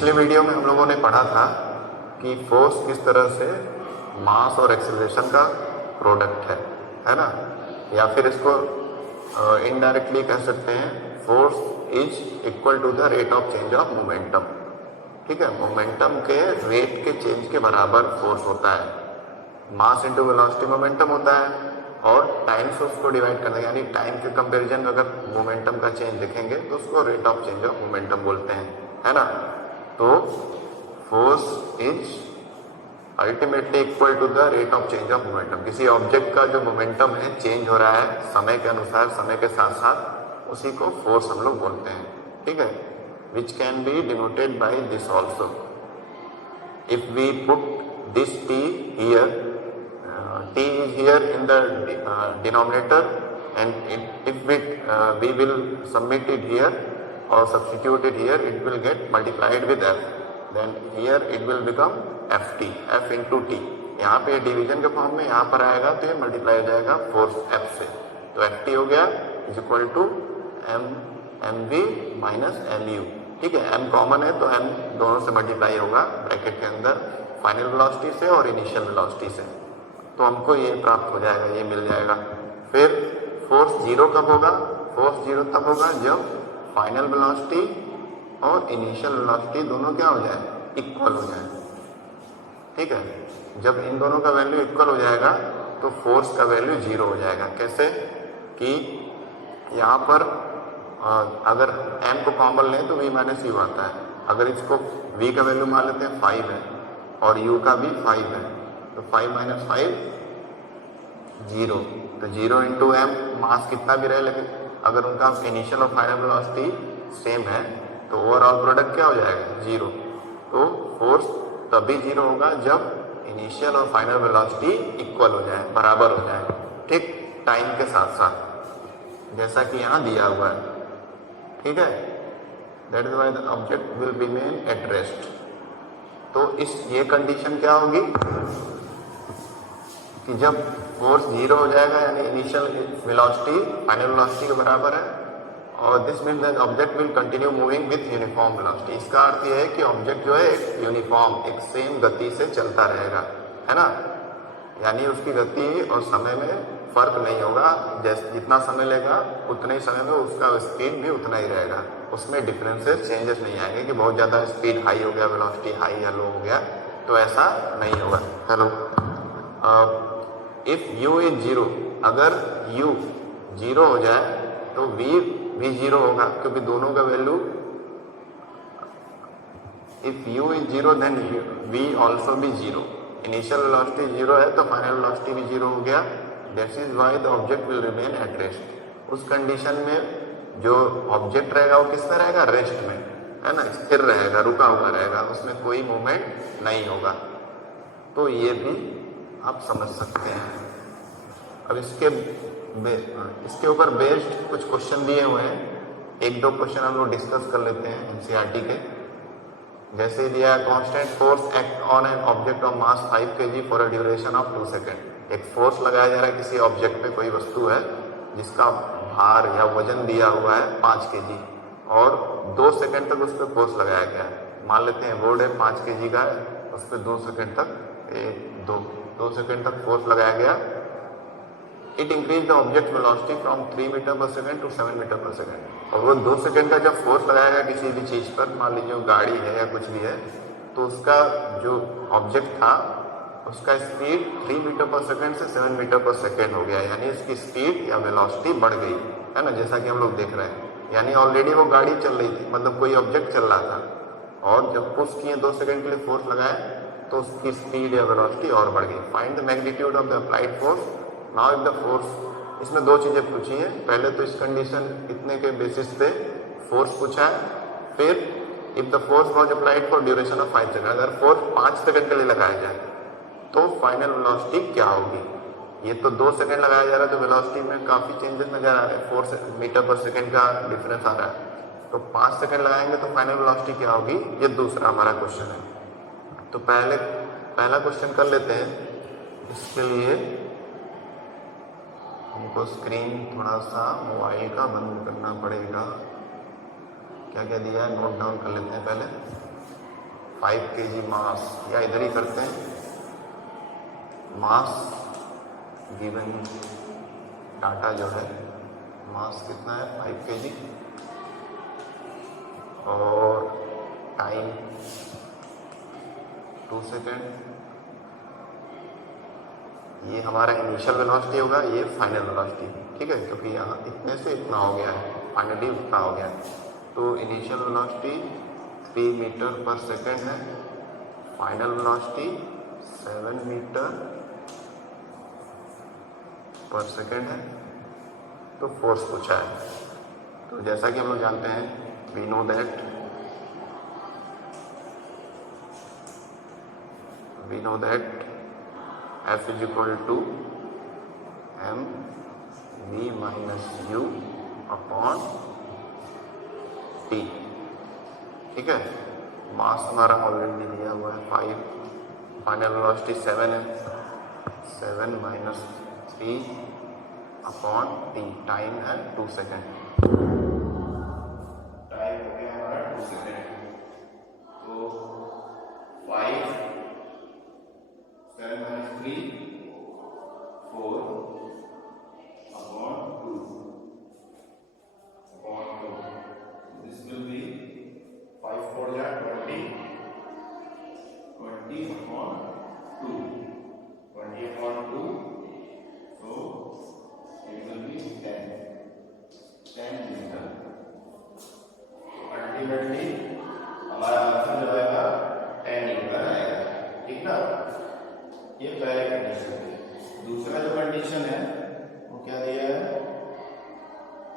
पिछले वीडियो में हम लोगों ने पढ़ा था कि फोर्स किस तरह से मास और एक्सेलरेशन का प्रोडक्ट है ना, या फिर इसको इनडायरेक्टली कह सकते हैं force is equal to the rate of change of momentum. ठीक है, मोमेंटम के रेट के चेंज के बराबर फोर्स होता है। मास इंटू वेलोसिटी मोमेंटम होता है और टाइम से उसको डिवाइड करना, यानी टाइम के कंपैरिजन में अगर मोमेंटम का चेंज देखेंगे तो उसको rate of change of momentum बोलते हैं, है ना। तो force is ultimately equal to the rate of change of momentum. किसी ऑब्जेक्ट का जो मोमेंटम है चेंज हो रहा है समय के अनुसार, समय के साथ साथ, उसी को फोर्स हम लोग बोलते हैं। ठीक है, which can be denoted by this also. If we put this T here, t is here in the denominator, and if we will submit it here or substitute it here, it will get multiplied with f, then here it will become ft, f into t। यहाँ पे division के form में यहाँ पर आएगा तो ये multiply हो जाएगा फोर्स f से, तो ft हो गया is equal to mv minus lu। ठीक है, m कॉमन है तो m दोनों से मल्टीप्लाई होगा ब्रैकेट के अंदर, फाइनल वेलोसिटी से और इनिशियल वेलोसिटी से, तो हमको ये प्राप्त हो जाएगा, ये मिल जाएगा। फिर फोर्स जीरो कब होगा? फोर्स जीरो तब होगा जब फाइनल वेलोसिटी और इनिशियल वेलोसिटी दोनों क्या हो जाए? इक्वल हो जाए। ठीक है, जब इन दोनों का वैल्यू इक्वल हो जाएगा तो फोर्स का वैल्यू जीरो हो जाएगा। कैसे कि यहाँ पर अगर m को कॉमन लें तो v माइनस यू आता है। अगर इसको v का वैल्यू मान लेते हैं 5 है और u का भी 5 है, तो 5 माइनस 5 0, तो 0 इंटू एम, मास कितना भी रहे लेकिन अगर उनका इनिशियल और फाइनल वेलोसिटी सेम है तो ओवरऑल प्रोडक्ट क्या हो जाएगा? 0। तो फोर्स तभी 0 होगा जब इनिशियल और फाइनल वेलोसिटी इक्वल हो जाए, बराबर हो जाए। ठीक, टाइम के साथ साथ, जैसा कि यहाँ दिया हुआ है। ठीक है, that is why the object will remain at rest. तो ये कंडीशन क्या होगी कि जब फोर्स 0 हो जाएगा, यानी इनिशियल वेलोसिटी फाइनल वेलोसिटी के बराबर है, और this means that object will continue moving with uniform velocity. इसका अर्थ यह है कि ऑब्जेक्ट जो है एक यूनिफॉर्म, एक सेम गति से चलता रहेगा, है ना, यानी उसकी गति और समय में फर्क नहीं होगा। जैसे जितना समय लेगा उतने ही समय में उसका स्पीड भी उतना ही रहेगा, उसमें डिफरेंसेस चेंजेस नहीं आएंगे कि बहुत ज़्यादा स्पीड हाई हो गया, वेलोसिटी हाई या लो हो गया, तो ऐसा नहीं होगा। हेलो, इफ u इज 0, अगर u 0 हो जाए तो v भी 0 होगा, क्योंकि दोनों का value, if u is 0 then v also भी 0। इनिशियल वेलोसिटी 0 है तो फाइनल वेलोसिटी भी 0 हो गया। That is why the object will remain at rest. उस कंडीशन में जो ऑब्जेक्ट रहेगा वो किस में रहेगा? रेस्ट में, है ना, स्थिर रहेगा, रुका हुआ रहेगा, उसमें कोई मूवमेंट नहीं होगा। तो ये भी आप समझ सकते हैं। अब इसके ऊपर बेस्ड कुछ क्वेश्चन दिए हुए हैं, एक दो क्वेश्चन हम लोग डिस्कस कर लेते हैं एनसीईआरटी के। जैसे दिया है, constant force act on an object of mass 5 kg for a duration of 2 second. एक फोर्स लगाया जा रहा है किसी ऑब्जेक्ट पे, कोई वस्तु है जिसका भार या वजन दिया हुआ है 5 kg, और 2 सेकेंड तक उस पर फोर्स लगाया गया है। मान लेते हैं बोर्ड है 5 kg का है, उस पर 2 सेकेंड तक 2 सेकेंड तक फोर्स लगाया गया। It increase the object velocity from 3 metre पर सेकेंड टू 7 मीटर पर सेकेंड। और वो 2 सेकेंड का जब फोर्स लगाया गया किसी भी चीज़ पर, मान लीजिए गाड़ी है या कुछ भी है, तो उसका जो ऑब्जेक्ट था उसका स्पीड 3 मीटर पर सेकेंड से 7 मीटर पर सेकेंड हो गया, यानी उसकी स्पीड या वेलोसिटी बढ़ गई, है ना, जैसा कि हम लोग देख रहे हैं। यानी ऑलरेडी वो गाड़ी चल रही थी, मतलब कोई ऑब्जेक्ट चल रहा था, और जब पुश किए 2 सेकेंड के लिए फोर्स लगाए तो उसकी स्पीड या वेलोसिटी और बढ़ गई। Find the magnitude of the applied force. Now if the force, इसमें 2 चीज़ें पूछी हैं। पहले तो इस कंडीशन इतने के बेसिस पे फोर्स पूछा है, फिर if the force was applied for duration of 5 second, अगर फोर्स 5 सेकेंड के लिए लगाया जाए तो फाइनल वेलोसिटी क्या होगी। ये तो 2 सेकेंड लगाया जा रहा है तो वेलोसिटी में काफ़ी चेंजेस नजर आ रहे हैं, 4 मीटर पर सेकेंड का डिफरेंस आ रहा है, तो 5 सेकेंड लगाएंगे तो फाइनल वेलोसिटी क्या होगी, ये दूसरा हमारा क्वेश्चन है। तो पहला क्वेश्चन कर लेते हैं। इसके लिए हमको स्क्रीन थोड़ा सा मोबाइल का बंद करना पड़ेगा। क्या क्या दिया है नोट डाउन कर लेते हैं पहले। 5 kg मास, या इधर ही करते हैं, मास गिवन डाटा जो है, मास कितना है 5 kg, और टाइम 2 सेकेंड। ये हमारा इनिशियल वेलोसिटी होगा, ये फाइनल वेलोसिटी, ठीक है, क्योंकि यहाँ इतने से इतना हो गया है, फाइनली उतना हो गया है। तो इनिशियल वेलोसिटी 3 मीटर पर सेकेंड है, फाइनल वेलोसिटी 7 मीटर पर सेकेंड है। तो फोर्स पूछा है, तो जैसा कि हम लोग जानते हैं, we know that F is equal to m v minus u upon t, ठीक है। मास हमारा ऑलरेडी दिया हुआ है 5, फाइनल वेलोसिटी 7 है, 7 माइनस 3 अपॉन t, टाइम है 2 सेकेंड, टाइम हो गया हमारा 2 सेकेंड। तो 5 7 minus 3 4 upon 2 upon 2. This will be 5 4 ya 20 upon 2, 20 upon 2, so it will be 10 meter. Ultimately हमारा आंसर जो आएगा 10 मीटर आएगा, ठीक ना। ये पहली कंडीशन है। दूसरा जो कंडीशन है वो क्या दिया है,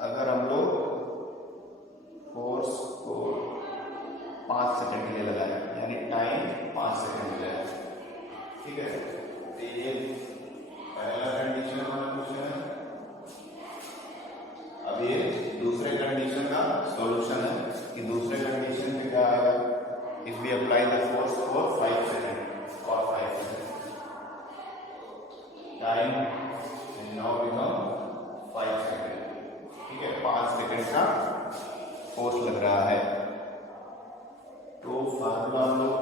अगर हम लोग फोर्स को 5 सेकंड के लिए लगाए, यानी टाइम 5 सेकंड लगाए, ठीक है। तो ये पहला कंडीशन हमारा क्वेश्चन है। अब ये दूसरे कंडीशन का सॉल्यूशन है कि दूसरे कंडीशन में क्या आएगा, if we apply the force for 5 second और 5 second, time now become 5 second, ठीक है। 5 सेकेंड का फोर्स लग रहा है। तो फार्मूला हम लोग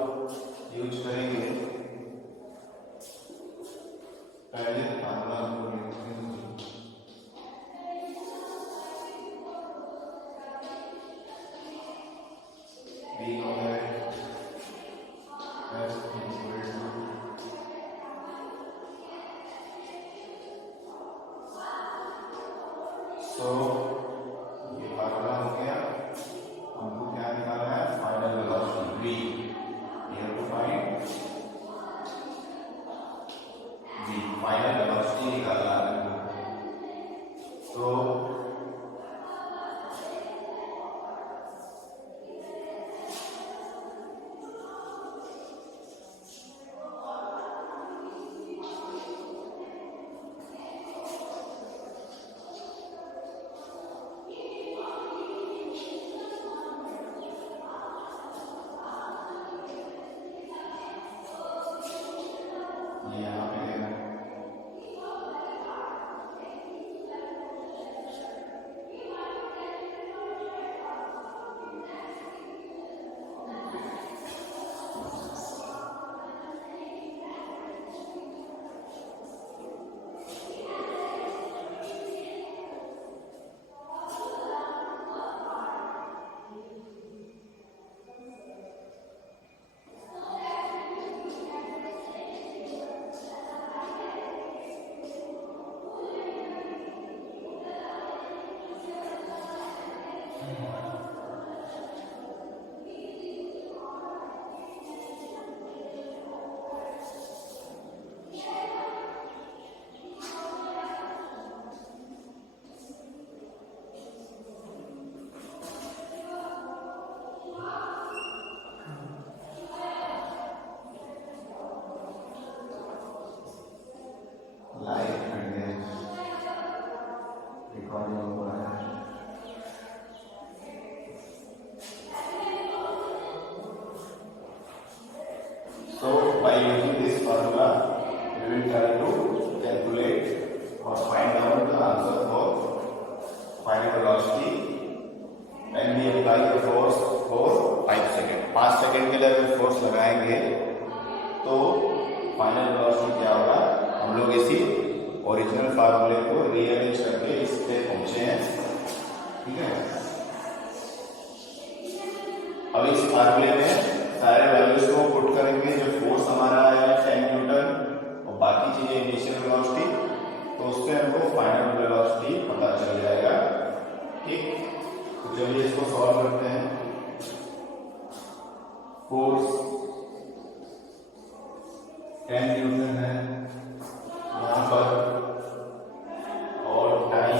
यूज करेंगे, पहले फार्मूला हम लोग यूज करेंगे, v को है तो ये फार्मूला हो गया। हमको क्या निकालना है, final velocity v, here to find v, final velocity निकालना है। तो यहाँ पे लेना है, by using this formula, we will try to calculate or find out the answer for final velocity when we apply the force for 5 second. 5 second के लिए अगर फोर्स लगाएंगे तो फाइनल वेलोसिटी क्या होगा, हम लोग इसी ओरिजिनल फार्मूले को रीअरेंज करके इस पे पहुंचे हैं, ठीक है। अब इस फार्मूले में सारे वैल्यूज को पुट करेंगे, जो फोर्स हमारा है 10 न्यूटन और बाकी चीजें इनिशियल वेलोसिटी, तो उससे हमको फाइनल वेलोसिटी पता चल जाएगा, ठीक। तो चलिए इसको सॉल्व करते हैं। फोर्स 10 न्यूटन है यहाँ पर और टाइम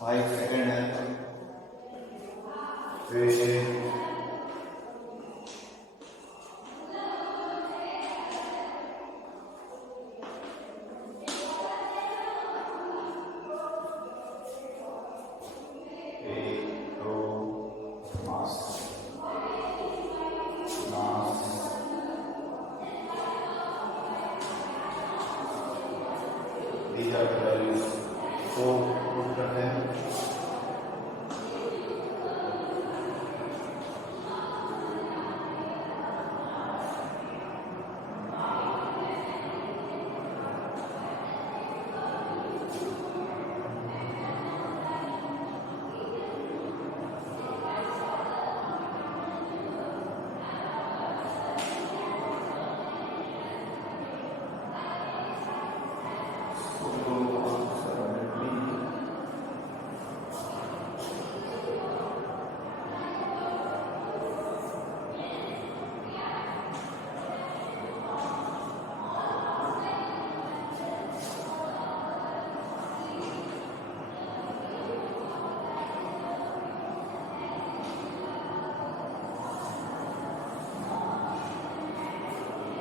5 सेकेंड है। फिर these are the values को पुट करते हैं।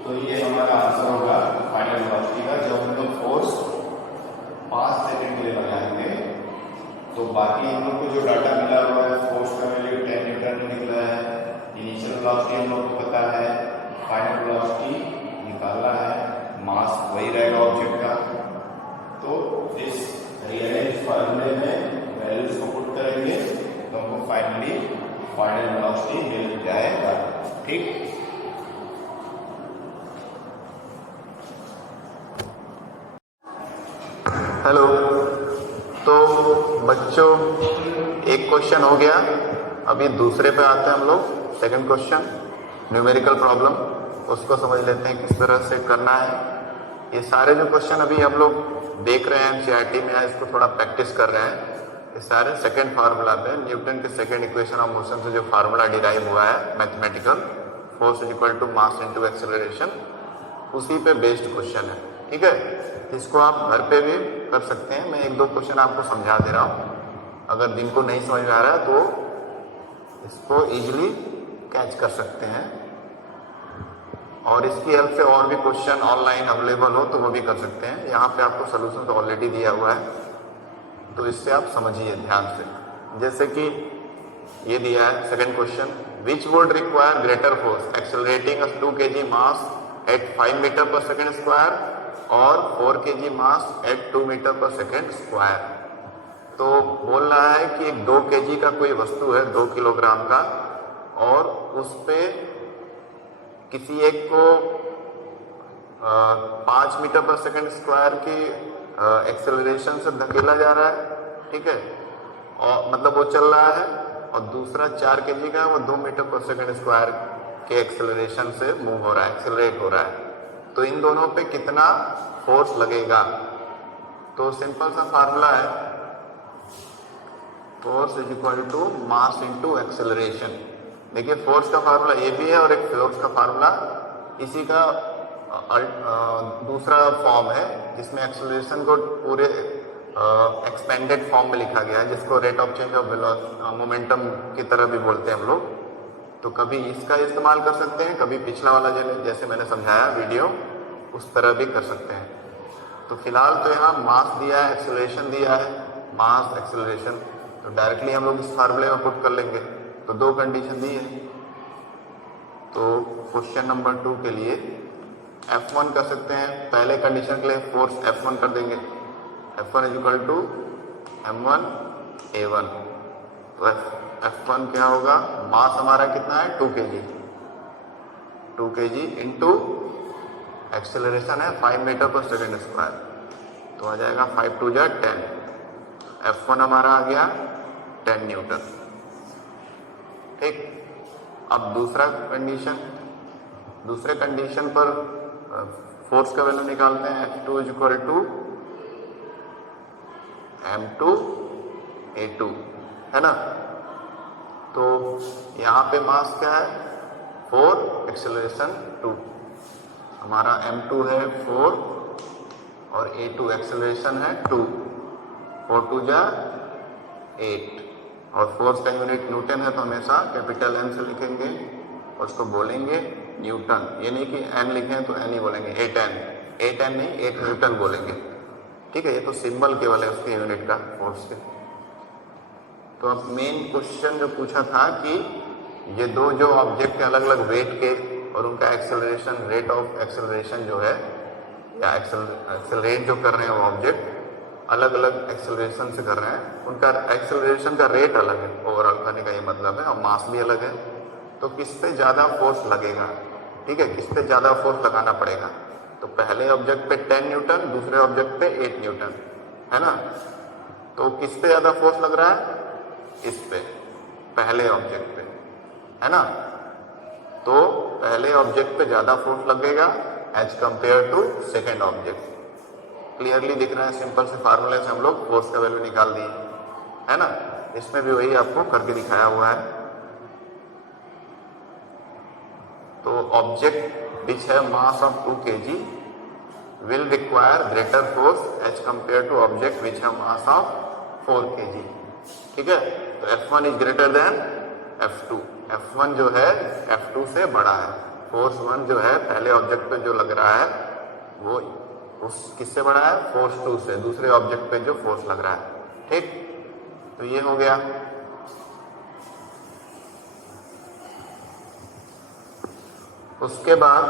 तो ये हमारा आंसर होगा फाइनल वेलोसिटी का। जब हम लोग फोर्स 5 सेकेंड के लिए लगाएंगे तो बाकी हम लोग को जो डाटा मिला हुआ है, फोर्स का वैल्यू 10 न्यूटन निकला है, इनिशियल वेलोसिटी हम लोग को पता है, फाइनल वेलोसिटी निकालना है, मास वही रहेगा ऑब्जेक्ट का। तो इस रीअरेंज फार्मूले में वैल्यूज को पुट करेंगे तो हमको फाइनली फाइनल वेलोसिटी मिल जाएगा, ठीक। हेलो, तो बच्चों एक क्वेश्चन हो गया, अभी दूसरे पे आते हैं हम लोग। सेकंड क्वेश्चन न्यूमेरिकल प्रॉब्लम, उसको समझ लेते हैं किस तरह से करना है। ये सारे जो क्वेश्चन अभी हम लोग देख रहे हैं एनसीईआरटी में, इसको थोड़ा प्रैक्टिस कर रहे हैं। ये सारे सेकंड फार्मूला पे, न्यूटन के सेकंड इक्वेशन ऑफ मोशन से जो फार्मूला डिराइव हुआ है mathematical, force is equal to mass into acceleration, उसी पे बेस्ड क्वेश्चन है, ठीक है। इसको आप घर पे भी कर सकते हैं। मैं 1-2 क्वेश्चन आपको समझा दे रहा हूँ, अगर जिनको नहीं समझ में आ रहा है तो इसको इजीली कैच कर सकते हैं। और इसकी हेल्प से और भी क्वेश्चन ऑनलाइन अवेलेबल हो तो वो भी कर सकते हैं। यहाँ पे आपको सोल्यूशन तो ऑलरेडी दिया हुआ है, तो इससे आप समझिए ध्यान से। जैसे कि ये दिया है second question, which would require greater force accelerating a 2 kg mass at 5 metre पर सेकेंड स्क्वायर और 4 kg मास एट 2 मीटर पर सेकेंड स्क्वायर। तो बोल रहा है कि एक 2 kg का कोई वस्तु है, 2 किलोग्राम का, और उस पे किसी एक को 5 मीटर पर सेकेंड स्क्वायर की एक्सेलरेशन से धकेला जा रहा है, ठीक है, और मतलब वो चल रहा है, और दूसरा 4 kg का, वो 2 मीटर पर सेकेंड स्क्वायर के एक्सेलरेशन से मूव हो रहा है, एक्सेलरेट हो रहा है। तो इन दोनों पे कितना फोर्स लगेगा? तो सिंपल सा फार्मूला है, force is equal to mass into acceleration. देखिए फोर्स का फार्मूला ये भी है और एक फोर्स का फार्मूला इसी का दूसरा फॉर्म है, जिसमें एक्सेलरेशन को पूरे एक्सपेंडेड फॉर्म में लिखा गया है, जिसको rate of change of momentum की तरह भी बोलते हैं हम लोग। तो कभी इसका इस्तेमाल कर सकते हैं, कभी पिछला वाला जैसे मैंने समझाया वीडियो, उस तरह भी कर सकते हैं। तो फिलहाल तो यहाँ मास दिया है, एक्सेलरेशन दिया है, मास एक्सेलरेशन, तो डायरेक्टली हम लोग इस फार्मूले में पुट कर लेंगे। तो 2 कंडीशन दी है। तो क्वेश्चन नंबर 2 के लिए F1 कर सकते हैं। पहले कंडीशन के लिए फोर्स F1 कर देंगे, F1 is equal to M1 a1। तो f1 क्या होगा, मास हमारा कितना है 2 kg, 2 kg इंटू एक्सेलरेशन है 5 मीटर पर सेकेंड स्क्वायर, तो आ जाएगा 5 2 जा 10। F1 हमारा आ गया 10 न्यूटन। ठीक, अब दूसरे कंडीशन पर फोर्स का वैल्यू निकालते हैं। F2 is equal to M2 A2, है ना। तो यहाँ पे मास क्या है 4, एक्सेलरेशन 2। हमारा M2 है 4 और A2 एक्सेलरेशन है 2, 4 2 जा 8। और फोर्स का यूनिट न्यूटन है, तो हमेशा कैपिटल N से लिखेंगे और उसको बोलेंगे न्यूटन। ये नहीं कि N लिखें तो N ही बोलेंगे, 8N नहीं 8 न्यूटन बोलेंगे। ठीक है, ये तो सिंबल केवल है उसके यूनिट का फोर्स के। तो अब मेन क्वेश्चन जो पूछा था कि ये दो जो ऑब्जेक्ट के अलग अलग वेट के और उनका एक्सेलरेशन, रेट ऑफ एक्सेलरेशन जो है या एक्सेलरेट जो कर रहे हैं वो ऑब्जेक्ट अलग अलग एक्सेलरेशन से कर रहे हैं, उनका एक्सेलरेशन का रेट अलग है, ओवरऑल करने का ये मतलब है, और मास भी अलग है। तो किस पे ज़्यादा फोर्स लगेगा, ठीक है, किस पे ज़्यादा फोर्स लगाना पड़ेगा। तो पहले ऑब्जेक्ट पे 10 न्यूटन, दूसरे ऑब्जेक्ट पे 8 न्यूटन, है ना। तो किस पे ज़्यादा फोर्स लग रहा है, इस पे, पहले ऑब्जेक्ट पे, है ना। तो पहले ऑब्जेक्ट पे ज़्यादा फोर्स लगेगा as compare to second object. Clearly दिख रहा है, सिंपल से फार्मूले से हम लोग फोर्स का वैल्यू निकाल दिए, है ना। इसमें भी वही आपको करके दिखाया हुआ है। तो ऑब्जेक्ट विच है mass of 2 kg will require greater force as compare to object which है मास ऑफ 4 kg। ठीक है, तो F1 is greater than F2। F1 जो है F2 से बड़ा है। फोर्स 1 जो है पहले ऑब्जेक्ट पे जो लग रहा है वो उस किससे बड़ा है, फोर्स 2 से, दूसरे ऑब्जेक्ट पे जो फोर्स लग रहा है। ठीक, तो ये हो गया। उसके बाद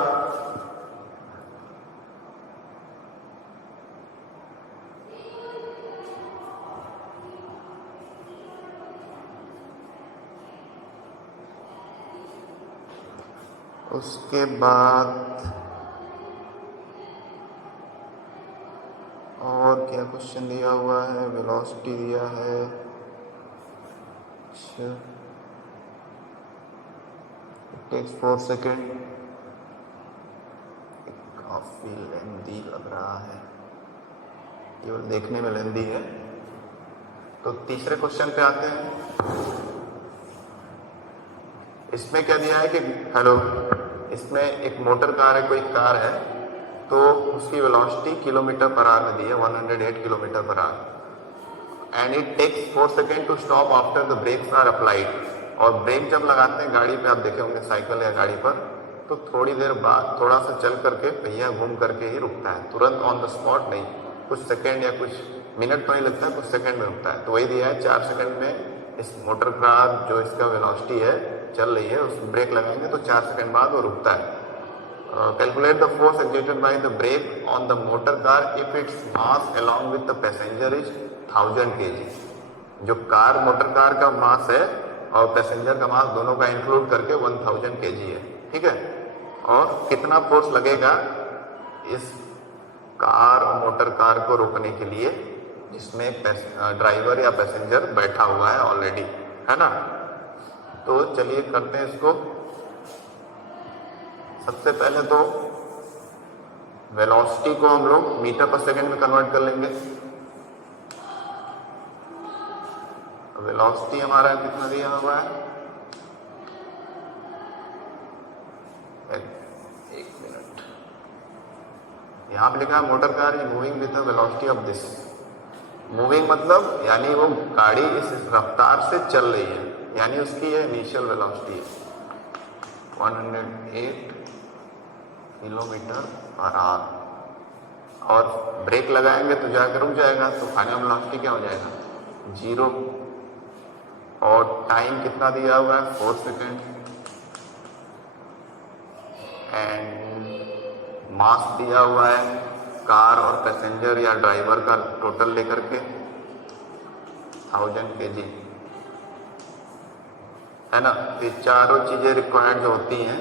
और क्या क्वेश्चन दिया हुआ है, वेलोसिटी दिया है। अच्छा, इट टेक्स 4 सेकेंड, काफी लेंदी लग रहा है, केवल देखने में लेंदी है। तो तीसरे क्वेश्चन पे आते हैं। इसमें क्या दिया है कि हेलो, इसमें एक मोटर कार है, कोई कार है, तो उसकी वेलोसिटी किलोमीटर पर आवर में दी है 108 kilometre per hour, and it takes 4 second to stop after the brakes are applied. और ब्रेक जब लगाते हैं गाड़ी पे, आप देखे होंगे साइकिल या गाड़ी पर, तो थोड़ी देर बाद थोड़ा सा चल करके पहिया घूम करके ही रुकता है, तुरंत ऑन द स्पॉट नहीं, कुछ सेकेंड या कुछ मिनट तो नहीं लगता है, कुछ सेकेंड में रुकता है। तो वही दिया है 4 सेकेंड में इस मोटर कार जो इसका वेलोसिटी है चल रही है, उस ब्रेक लगाएंगे तो 4 सेकेंड बाद वो रुकता है। Calculate the force exerted by the brake on the motor car if its mass along with the passenger is 1000 kg। जो कार मोटर कार का मास है और पैसेंजर का मास दोनों का इंक्लूड करके 1000 kg है। ठीक है, और कितना फोर्स लगेगा इस कार मोटर कार को रोकने के लिए जिसमें ड्राइवर या पैसेंजर बैठा हुआ है ऑलरेडी, है ना। तो चलिए करते हैं इसको। सबसे पहले तो वेलोसिटी को हम लोग मीटर पर सेकेंड में कन्वर्ट कर लेंगे। वेलोसिटी हमारा कितना दिया हुआ है, एक मिनट, यहाँ पे लिखा है motor car is moving with the velocity of this. Moving मतलब यानी वो गाड़ी इस रफ्तार से चल रही है, यानी उसकी ये इनिशियल वेलोसिटी है 108 किलोमीटर पर आवर। और ब्रेक लगाएंगे तो जाकर रुक जाएगा, तो फाइनल वेलोसिटी क्या हो जाएगा, 0। और टाइम कितना दिया हुआ है 4 सेकेंड, एंड मास दिया हुआ है कार और पैसेंजर या ड्राइवर का टोटल लेकर के 1000 kg, है ना। ये चारों चीज़ें रिक्वायर्ड जो होती हैं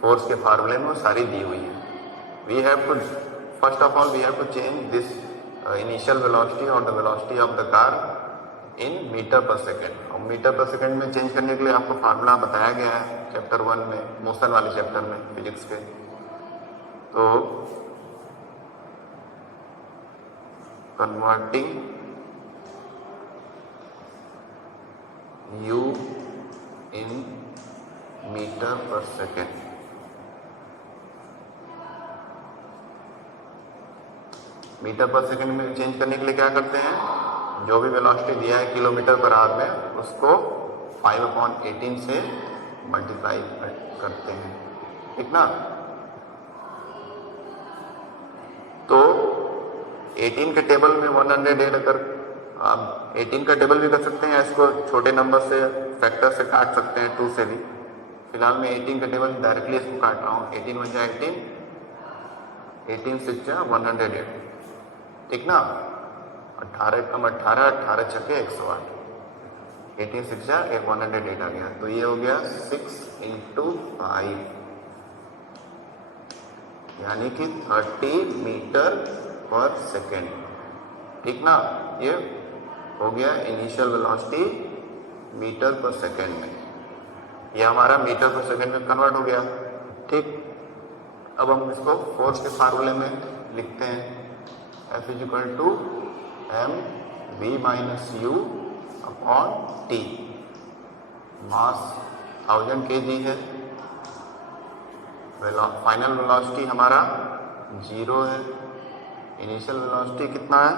फोर्स के फार्मूले में वो सारी दी हुई हैं। We have to first of all we have to change this initial velocity और the velocity of the car in metre पर सेकेंड। और मीटर पर सेकेंड में चेंज करने के लिए आपको फार्मूला बताया गया है चैप्टर 1 में, मोशन वाले चैप्टर में फिजिक्स के। तो कन्वर्टिंग u इन मीटर पर सेकेंड, मीटर पर सेकेंड में चेंज करने के लिए क्या करते हैं, जो भी वेलोसिटी दिया है किलोमीटर पर आवर में उसको 5/18 से मल्टीप्लाई करते हैं, ठीक ना। तो 18 के टेबल में 108 अगर आप 18 का टेबल भी कर सकते हैं, इसको छोटे नंबर से फैक्टर से काट सकते हैं 2 से भी। फिलहाल मैं 18 का टेबल डायरेक्टली इसको काट रहा हूँ। 18 × 18, 18 × 6 108, ठीक ना। 18 कम 18, 18 छके 108, 18 × 6 108 आ गया। तो ये हो गया 6 × 5 यानी कि 30 मीटर पर सेकेंड, ठीक ना। ये हो गया इनिशियल वेलोसिटी मीटर पर सेकेंड में, ये हमारा मीटर पर सेकेंड में कन्वर्ट हो गया, ठीक। अब हम इसको फोर्स के फार्मूले में लिखते हैं, F = mv - u upon t। मास 1000 kg है, फाइनल वेलोसिटी हमारा 0 है, इनिशियल वेलोसिटी कितना है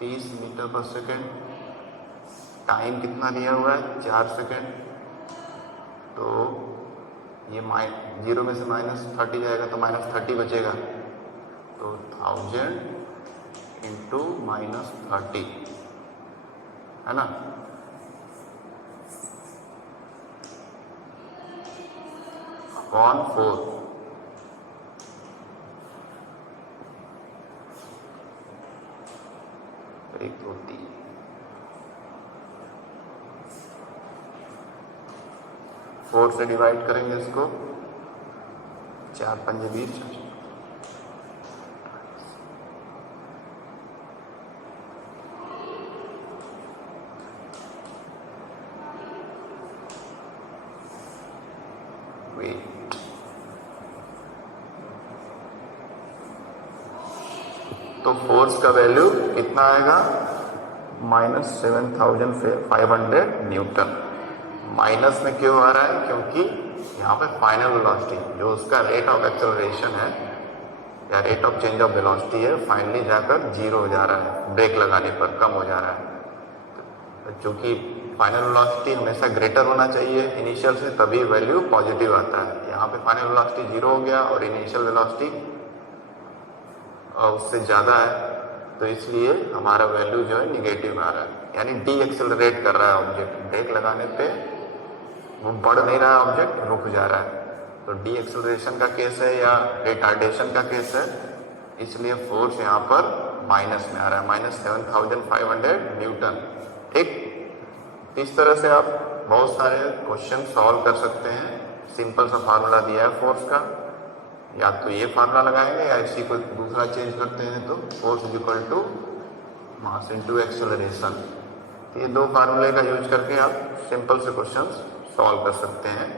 30 मीटर पर सेकेंड, टाइम कितना दिया हुआ है 4 सेकेंड। तो ये 0 में से -30 जाएगा तो -30 बचेगा, तो 1000 × -30, है ना। अपॉन 4, एक 2 3, 4 से डिवाइड करेंगे इसको, 4 × 5 = 20, वेट। तो फोर्स का वैल्यू कितना आएगा -7500 न्यूटन। माइनस में क्यों आ रहा है, क्योंकि यहाँ पे फाइनल वेलोसिटी जो उसका रेट ऑफ एक्सेलरेशन है या rate of change of velocity है, फाइनली जाकर 0 हो जा रहा है, ब्रेक लगाने पर कम हो जा रहा है। चूंकि फाइनल वेलोसिटी हमेशा ग्रेटर होना चाहिए इनिशियल से, तभी वैल्यू पॉजिटिव आता है। यहाँ पे फाइनल वेलोसिटी 0 हो गया और इनिशियल वेलोसिटी उससे ज़्यादा है, तो इसलिए हमारा वैल्यू जो है निगेटिव आ रहा है, यानी डी एक्सेलरेट कर रहा है ऑब्जेक्ट। ब्रेक लगाने पे वो बढ़ नहीं रहा है ऑब्जेक्ट, रुक जा रहा है। तो डी एक्सेलरेशन का केस है या रिटार्डेशन का केस है, इसलिए फोर्स यहाँ पर माइनस में आ रहा है, -7500 न्यूटन, ठीक। इस तरह से आप बहुत सारे क्वेश्चन सॉल्व कर सकते हैं। सिंपल सा फार्मूला दिया है फोर्स का, या तो ये फार्मूला लगाएंगे या इसी को दूसरा चेंज करते हैं, तो फोर्स = मास × एक्सेलरेशन। ये 2 फार्मूले का यूज करके आप सिंपल से क्वेश्चन सॉल्व कर सकते हैं।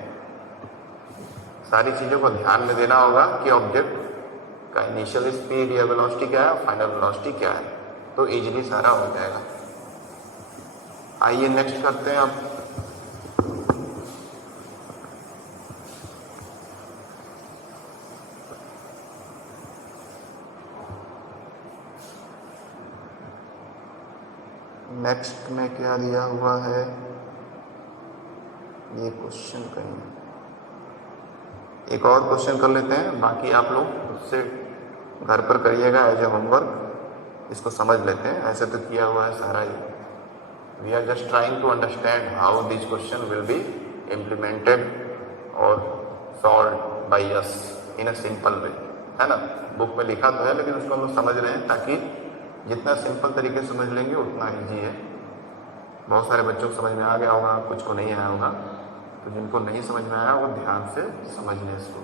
सारी चीज़ों को ध्यान में देना होगा कि ऑब्जेक्ट का इनिशियल स्पीड या वेलोसिटी क्या है, फाइनल वेलोसिटी क्या है, तो इजीली सारा हो जाएगा। आइए नेक्स्ट करते हैं अब। नेक्स्ट में क्या दिया हुआ है, ये क्वेश्चन करेंगे, एक और क्वेश्चन कर लेते हैं, बाकी आप लोग उससे घर पर करिएगा एज ए होमवर्क, इसको समझ लेते हैं। ऐसे तो किया हुआ है सारा ये। We are just trying to understand how this question will be implemented और solve by us in a simple way, है ना। बुक में लिखा तो है लेकिन उसको हम लोग समझ रहे हैं, ताकि जितना सिंपल तरीके से समझ लेंगे उतना ईजी है। बहुत सारे बच्चों को समझ में आ गया होगा, कुछ को नहीं आया होगा, तो जिनको नहीं समझ में आया वो ध्यान से समझ लें इसको।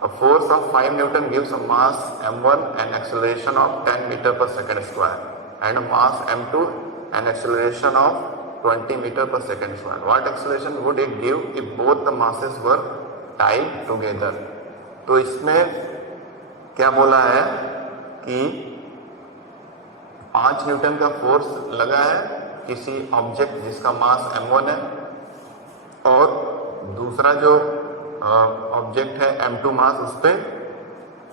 A force of 5 Newton gives a mass m1 and acceleration of 10 meter per second square and a mass m2 and acceleration of 20 meter per second square. What acceleration would it give if both the masses were tied together? तो इसमें क्या बोला है कि 5 Newton का force लगा है किसी ऑब्जेक्ट जिसका मास m1 है और दूसरा जो ऑब्जेक्ट है m2 मास, उस पर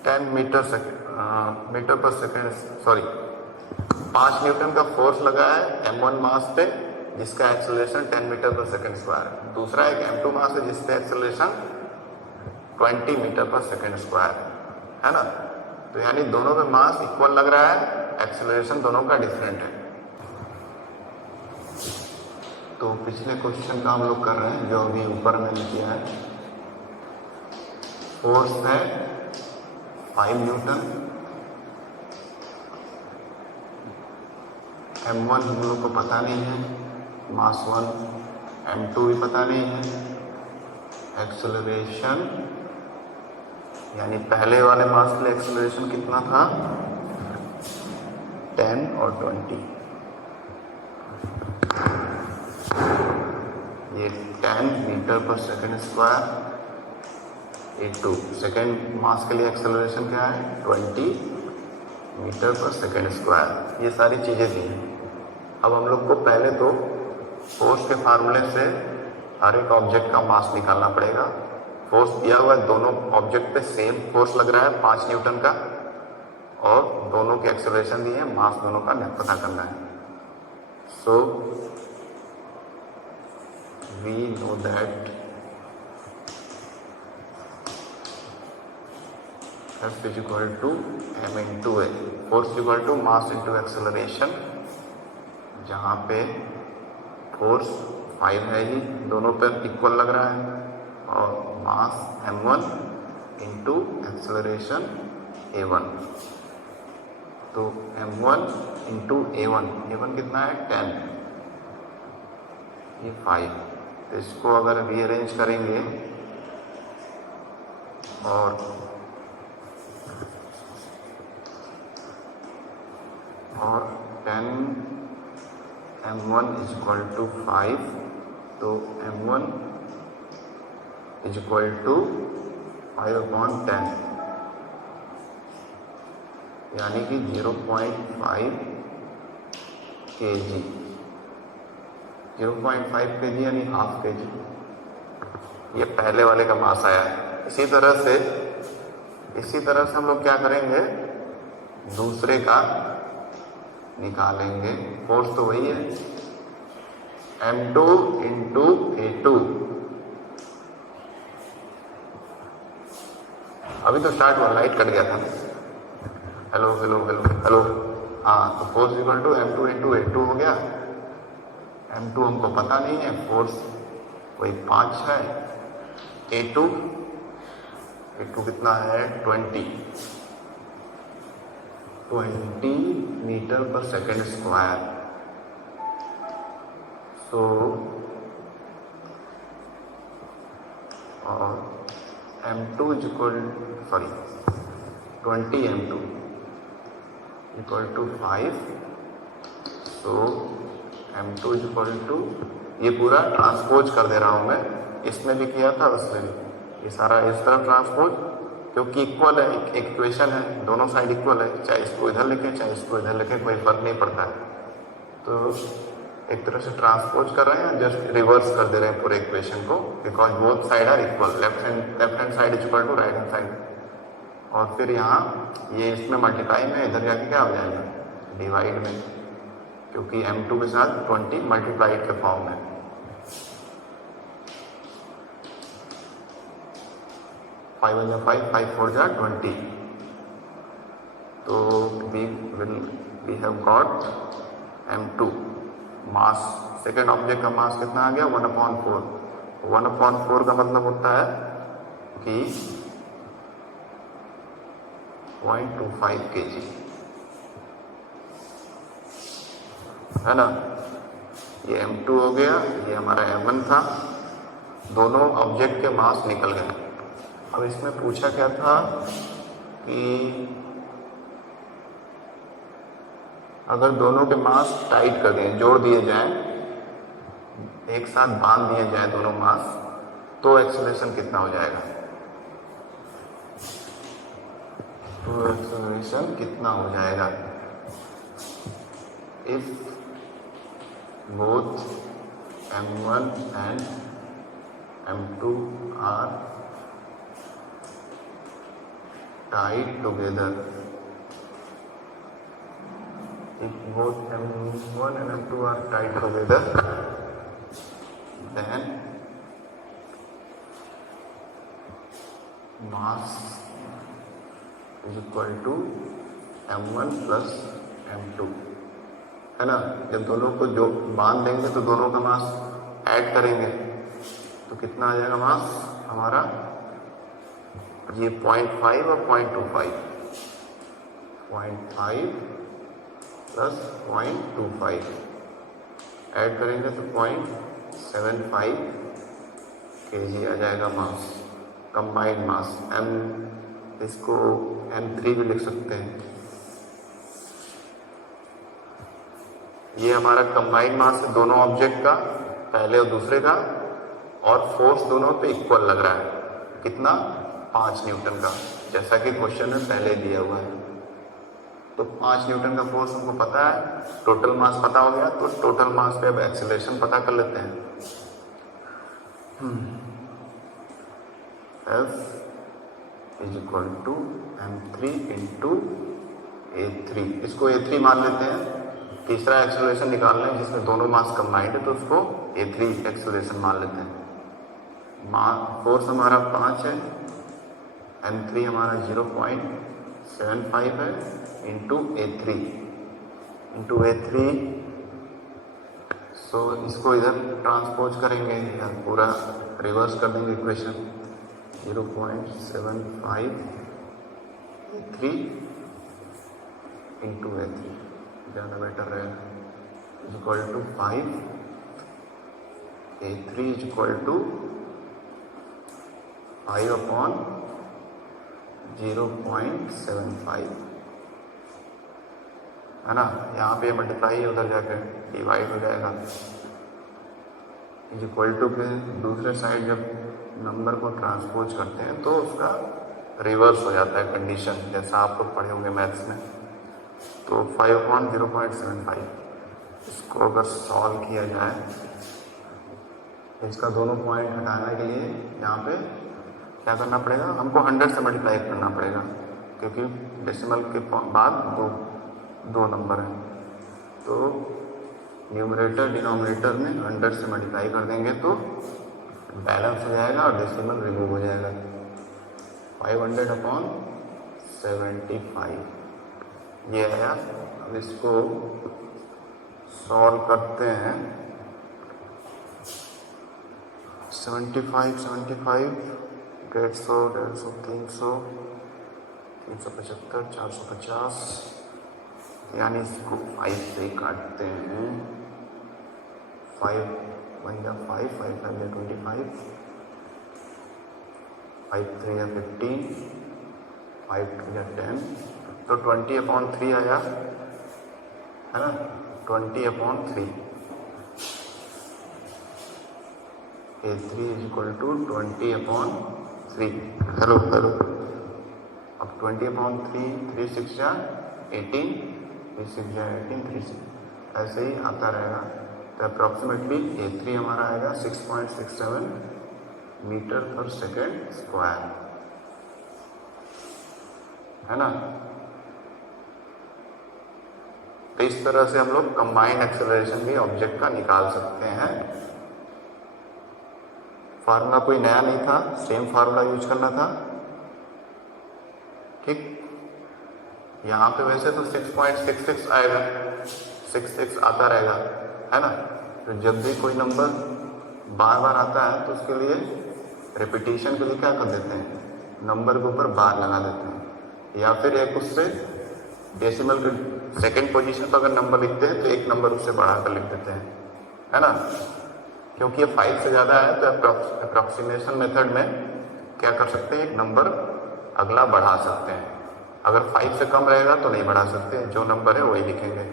10 मीटर पर सेकेंड 5 न्यूटन का फोर्स लगा है m1 मास पे जिसका एक्सेलरेशन 10 मीटर पर सेकेंड स्क्वायर है। दूसरा एक m2 मास है जिस पे एक्सेलरेशन 20 मीटर पर सेकेंड स्क्वायर है ना। तो यानी दोनों पे मास इक्वल लग रहा है, एक्सेलरेशन दोनों का डिफरेंट है। तो पिछले क्वेश्चन का हम लोग कर रहे हैं जो अभी ऊपर मैंने किया है। फोर्स है 5 न्यूटन, m1 हम लोग को पता नहीं है, मास 1, m2 भी पता नहीं है, एक्सेलरेशन यानी पहले वाले मास के लिए एक्सेलरेशन कितना था 10 और 20। ये 10 मीटर पर second square, A2 second mass के लिए एक्सेलरेशन क्या है 20 मीटर पर सेकेंड स्क्वायर। ये सारी चीज़ें दी हैं। अब हम लोग को पहले तो फोर्स के फार्मूले से हर एक ऑब्जेक्ट का मास निकालना पड़ेगा। फोर्स दिया हुआ है, दोनों ऑब्जेक्ट पे सेम फोर्स लग रहा है 5 न्यूटन का और दोनों के एक्सेलरेशन दिए हैं, मास दोनों का पता करना है। So we know that F is equal to m into a, force is equal to mass into acceleration, जहाँ पे फोर्स 5 है ही, दोनों पर इक्वल लग रहा है, और मास m1 इंटू एक्सेलरेशन a1। तो m1 इंटू a1 कितना है 10, ये 5। तो इसको अगर रीअरेंज करेंगे और ten m1 is equal to 5, तो m1 इज इक्वल टू 5/10 यानी कि 0.5 kg। 0.5 kg यानी हाफ kg। ये पहले वाले का मास आया है। इसी तरह से हम लोग क्या करेंगे, दूसरे का निकालेंगे। फोर्स तो वही है m2 इंटू a2। अभी तो स्टार्ट हुआ, लाइट कट गया था। Hello hello hello hello. हाँ, तो force equal to m2 into a2 हो गया। m2 हमको पता नहीं है, फोर्स वही 5 है। a2 कितना है 20 मीटर पर सेकेंड स्क्वायर। सो और m2 is equal 20 m2 equal to 5। So m2 is equal to, ये पूरा ट्रांसपोज कर दे रहा हूँ मैं, इसमें भी किया था उसमें भी, ये सारा इस तरह ट्रांसपोज, क्योंकि इक्वल है, एक इक्वेशन है, दोनों साइड इक्वल है, चाहे इसको इधर लिखें चाहे इसको इधर लिखें, कोई फर्क नहीं पड़ता है। तो एक तरह से ट्रांसपोज कर रहे हैं, जस्ट रिवर्स कर दे रहे हैं पूरे इक्वेशन को, because both side are equal. Left hand side is equal to right hand side. और फिर यहाँ ये इसमें मल्टीप्लाई में, इधर जाके क्या हो जाएगा डिवाइड में, क्योंकि m2 के साथ 20 मल्टीप्लाइड के फॉर्म में। फाइव 4 जा 20। तो we have got m2 mass, second object का मास कितना आ गया 1/4। 1/4 का मतलब होता है कि 0.25 kg, है ना। ये m2 हो गया, ये हमारा m1 था, दोनों ऑब्जेक्ट के मास निकल गए। अब इसमें पूछा क्या था कि अगर दोनों के मास टाइट कर दिए, जोड़ दिए जाएं, एक साथ बांध दिए जाएं दोनों मास, तो एक्सेलरेशन कितना हो जाएगा? तो एक्सेलरेशन कितना हो जाएगा? If both m1 and m2 are tied together, if both m1 and m2 are tied together, then mass is equal to m1 plus m2, है ना। जब दोनों को जो बांध देंगे तो दोनों का मास ऐड करेंगे तो कितना आ जाएगा मास हमारा? ये 0.5 और 0.25, 0.5 प्लस 0.25 ऐड करेंगे तो 0.75 kg आ जाएगा मास, कंबाइंड मास। इसको m3 भी लिख सकते हैं। ये हमारा कंबाइंड मास है दोनों ऑब्जेक्ट का, पहले और दूसरे का, और फोर्स दोनों पे इक्वल लग रहा है। कितना? 5 न्यूटन का, जैसा कि क्वेश्चन में पहले दिया हुआ है। तो 5 न्यूटन का फोर्स हमको पता है, टोटल मास पता हो गया, तो टोटल मास पे अब एक्सेलरेशन पता कर लेते हैं। F is equal to m3 into a3, इसको a3 मान लेते हैं। तीसरा एक्सेलरेशन निकालना है जिसमें दोनों मास कंबाइंड है, तो उसको a3 एक्सेलरेशन मान लेते हैं। फोर्स हमारा 5 है, m3 हमारा 0.75 है, इंटू a3 सो इसको इधर ट्रांसपोज करेंगे या पूरा रिवर्स कर देंगे इक्वेशन। 0.75 a3 इंटू a3 ज़्यादा बेटर रहेगा, is equal to 5, a3 is equal to 5 upon 0.75, है ना। यहाँ पे मल्टीप्लाई है, उधर जाकर डिवाइड हो जाएगा। इज इक्वल टू पे दूसरे साइड जब नंबर को ट्रांसपोज करते हैं तो उसका रिवर्स हो जाता है कंडीशन, जैसा आप लोग पढ़े होंगे मैथ्स में। तो 5 अपॉन 0.75, इसको अगर सॉल्व किया जाए, इसका दोनों पॉइंट हटाने के लिए यहाँ पे क्या करना पड़ेगा? हमको 100 से मल्टीप्लाई करना पड़ेगा, क्योंकि डेसिमल के बाद दो नंबर हैं। तो न्यूमरेटर डिनोमिनेटर में 100 से मल्टीप्लाई कर देंगे तो बैलेंस हो जाएगा और डेसिमल रिमूव हो जाएगा। 500 अपॉन 75 ये आया। अब इसको सॉल्व करते हैं। 75, 150, 150, 300, 375, 450, यानी इसको 5 से काटते हैं। 5 1 या 5, 5 5 या 25, 5 3 या 15, 5 2 या 10, तो 20 अपॉन 3 आया, है ना। 20 upon 3, a3 is equal to 20 upon 3। Hello अब 20 अपॉन 3, 3 6 या 18, 3 6 या 18, 3 6 ऐसे ही आता रहेगा। तो अप्रॉक्सीमेटली a3 हमारा आएगा 6.67 मीटर पर सेकेंड स्क्वायर, है ना। तो इस तरह से हम लोग कंबाइंड एक्सेलरेशन भी ऑब्जेक्ट का निकाल सकते हैं। फार्मूला कोई नया नहीं था, सेम फार्मूला यूज करना था, ठीक। यहाँ पे वैसे तो 6.66 आएगा, 66 आता रहेगा, है ना। तो जब भी कोई नंबर बार बार आता है तो उसके लिए रिपीटिशन के लिए क्या कर देते हैं, नंबर के ऊपर बार लगा देते हैं, या फिर एक उससे डेसिमल के सेकेंड पोजीशन पर अगर नंबर लिखते हैं तो एक नंबर उससे बढ़ाकर लिख देते हैं। है ना, क्योंकि ये 5 से ज़्यादा है तो अप्रॉक्सीमेशन मेथड में क्या कर सकते हैं, एक नंबर अगला बढ़ा सकते हैं। अगर 5 से कम रहेगा तो नहीं बढ़ा सकते, जो नंबर है वही लिखेंगे।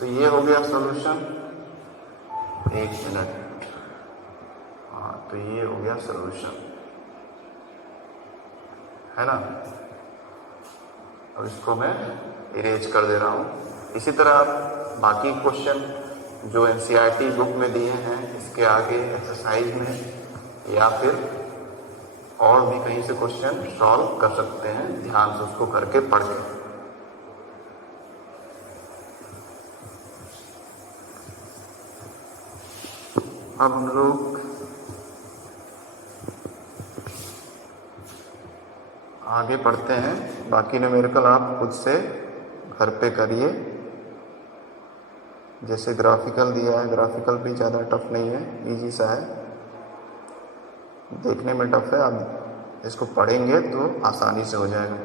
तो ये हो गया सॉल्यूशन। 1 मिनट, हाँ तो ये हो गया सॉल्यूशन, है ना। अब इसको मैं इरेज कर दे रहा हूँ। इसी तरह आप बाकी क्वेश्चन जो एनसीईआरटी बुक में दिए हैं इसके आगे एक्सरसाइज में या फिर और भी कहीं से क्वेश्चन सॉल्व कर सकते हैं, ध्यान से उसको करके पढ़ के। अब हम लोग आगे पढ़ते हैं। बाकी न्यूमेरिकल आप खुद से घर पे करिए। जैसे ग्राफिकल दिया है, ग्राफिकल भी ज़्यादा टफ नहीं है, इजी सा है, देखने में टफ है, आप इसको पढ़ेंगे तो आसानी से हो जाएगा।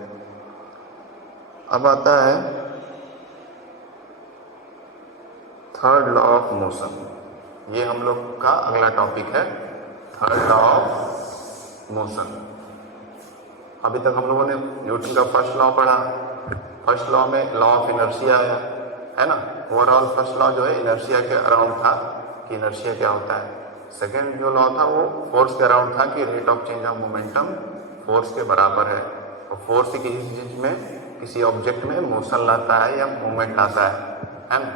अब आता है थर्ड लॉ ऑफ मोशन। ये हम लोग का अगला टॉपिक है, थर्ड लॉ ऑफ मोशन। अभी तक हम लोगों ने न्यूटन का फर्स्ट लॉ पढ़ा। फर्स्ट लॉ में लॉ ऑफ इनर्शिया आया, है ना। ओवरऑल फर्स्ट लॉ जो है इनर्शिया के अराउंड था कि इनर्शिया क्या होता है। सेकेंड जो लॉ था वो फोर्स के अराउंड था कि rate of change of momentum force के बराबर है, और फोर्स किसी चीज में, किसी ऑब्जेक्ट में मोशन लाता है या मूवमेंट लाता है ना।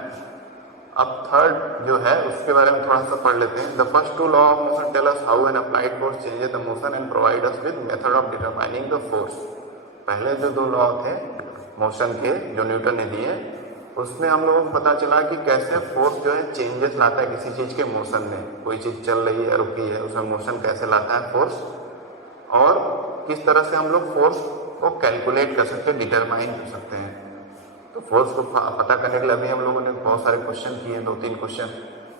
अब थर्ड जो है उसके बारे में थोड़ा सा पढ़ लेते हैं। The first two law of motion tell us how an applied force changes the motion and provide us with method of determining the force. पहले जो 2 लॉ थे मोशन के जो न्यूटन ने दिए, उसमें हम लोगों को पता चला कि कैसे फोर्स जो है चेंजेस लाता है किसी चीज के मोशन में। कोई चीज चल रही है, रुकी है, उसमें मोशन कैसे लाता है फोर्स, और किस तरह से हम लोग फोर्स को कैलकुलेट कर सकते हैं, डिटरमाइन कर सकते हैं। तो फोर्स को पता करने के लिए अभी हम लोगों ने बहुत सारे क्वेश्चन किए, 2-3 क्वेश्चन,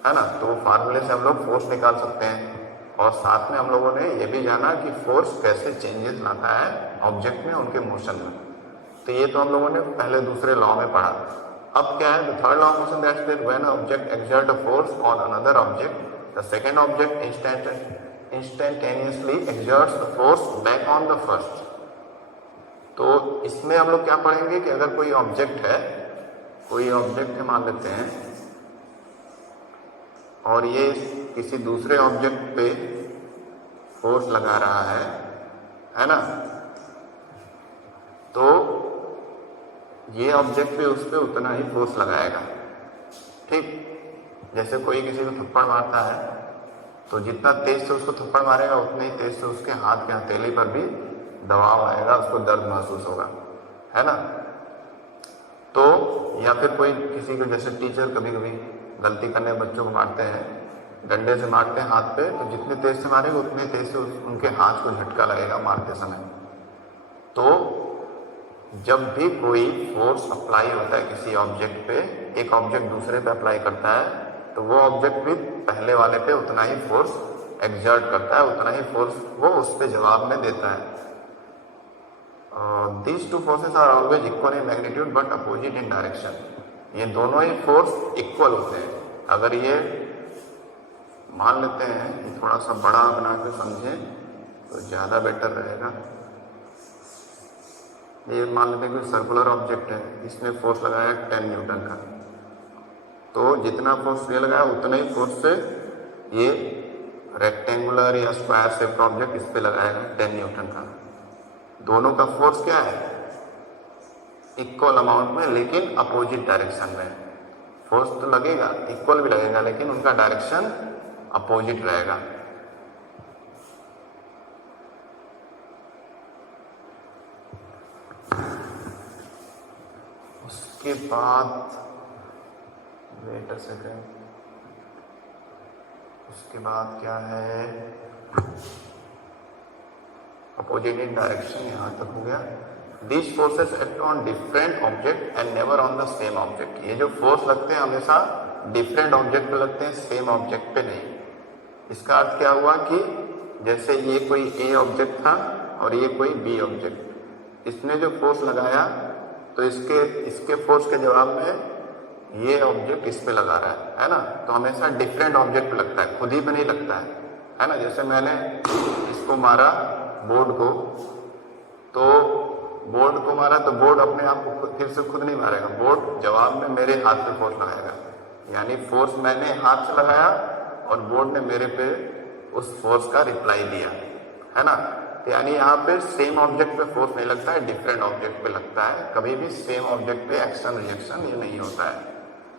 है ना। तो वो फार्मूले से हम लोग फोर्स निकाल सकते हैं, और साथ में हम लोगों ने ये भी जाना कि फोर्स कैसे चेंजेस लाता है ऑब्जेक्ट में, उनके मोशन में। तो ये तो हम लोगों ने पहले दूसरे लॉ में पढ़ा। अब क्या है, the third law of motion that's that when object exert a force on another object the second object instantaneously exerts the force back on the first. तो इसमें हम लोग क्या पढ़ेंगे कि अगर कोई ऑब्जेक्ट है, मान लेते हैं, और ये किसी दूसरे ऑब्जेक्ट पे फोर्स लगा रहा है ना, तो ये ऑब्जेक्ट भी उस पर उतना ही फोर्स लगाएगा। ठीक, जैसे कोई किसी को थप्पड़ मारता है तो जितना तेज से उसको थप्पड़ मारेगा उतने ही तेज से उसके हाथ के हथेली पर भी दबाव आएगा, उसको दर्द महसूस होगा, है ना। तो या फिर कोई किसी को, जैसे टीचर कभी कभी गलती करने बच्चों को मारते हैं, डंडे से मारते हैं हाथ पे, तो जितने तेज से मारेंगे उतने तेज से उनके हाथ को झटका लगेगा मारते समय। तो जब भी कोई फोर्स अप्लाई होता है किसी ऑब्जेक्ट पे, एक ऑब्जेक्ट दूसरे पे अप्लाई करता है, तो वो ऑब्जेक्ट भी पहले वाले पे उतना ही फोर्स एक्सर्ट करता है, उतना ही फोर्स वो उस पे जवाब में देता है। These two forces are always equal in magnitude but opposite in direction। ये दोनों ही फोर्स इक्वल होते हैं। अगर ये मान लेते हैं, ये थोड़ा सा बड़ा बना के समझें तो ज़्यादा बेटर रहेगा। ये मान लेते हैं कि सर्कुलर ऑब्जेक्ट है, इसने फोर्स लगाया 10 न्यूटन का, तो जितना फोर्स ये लगाया उतने ही फोर्स से ये रेक्टेंगुलर या स्क्वायर शेप ऑब्जेक्ट इस पे लगाएगा 10 न्यूटन का। दोनों का फोर्स क्या है, इक्वल अमाउंट में, लेकिन अपोजिट डायरेक्शन में। फोर्स तो लगेगा, इक्वल भी लगेगा, लेकिन उनका डायरेक्शन अपोजिट रहेगा। उसके बाद वेट अ सेकेंड, उसके बाद क्या है, अपोजिट इन डायरेक्शन, यहाँ तक हो गया। These forces act on different object and never on the same object। ये जो फोर्स लगते हैं हमेशा डिफरेंट ऑब्जेक्ट पे लगते हैं, सेम ऑब्जेक्ट पे नहीं। इसका अर्थ क्या हुआ कि जैसे ये कोई ए ऑब्जेक्ट था और ये कोई बी ऑब्जेक्ट, इसने जो फोर्स लगाया तो इसके फोर्स के जवाब में ये ऑब्जेक्ट इस पे लगा रहा है ना, तो हमेशा डिफरेंट ऑब्जेक्ट पे लगता है, खुद ही पे नहीं लगता है ना। जैसे मैंने इसको मारा बोर्ड को, तो बोर्ड को मारा तो बोर्ड अपने आप को फिर से खुद नहीं मारेगा, बोर्ड जवाब में मेरे हाथ पे फोर्स लगाएगा, यानी फोर्स मैंने हाथ से लगाया और बोर्ड ने मेरे पे उस फोर्स का रिप्लाई दिया, है ना। तो यानी यहाँ पे सेम ऑब्जेक्ट पे फोर्स नहीं लगता है, डिफरेंट ऑब्जेक्ट पे लगता है। कभी भी सेम ऑब्जेक्ट पे एक्शन रिएक्शन ये नहीं होता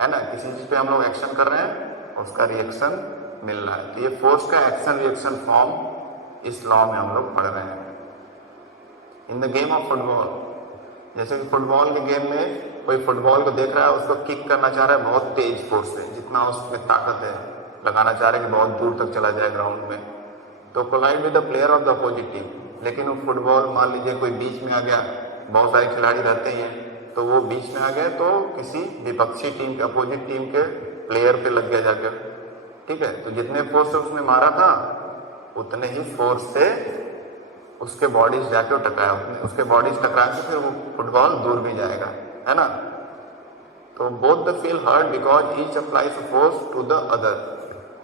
है ना। किसी चीज पे हम लोग एक्शन कर रहे हैं, उसका रिएक्शन मिल रहा है, तो ये फोर्स का एक्शन रिएक्शन फॉर्म इस लॉ में हम लोग पढ़ रहे हैं। In the game of football, जैसे कि फुटबॉल के गेम में कोई फुटबॉल को देख रहा है, उसको किक करना चाह रहा है बहुत तेज फोर्स से, जितना उसमें ताकत है, लगाना चाह रहे हैं कि बहुत दूर तक चला जाए ग्राउंड में, तो collide with the player of the opposite team. लेकिन वो फुटबॉल मान लीजिए कोई बीच में आ गया, बहुत सारे खिलाड़ी रहते हैं, तो वो बीच में आ गए तो किसी विपक्षी टीम के अपोजिट टीम के प्लेयर पे लग गया जाकर, ठीक है। तो जितने फोर्स से उसने मारा था उतने ही फोर्स से उसके बॉडीज जाके टकराया, उसके बॉडीज टकरा के फिर वो फुटबॉल दूर भी जाएगा, है ना। तो both the feel hurt because each applies force to the other,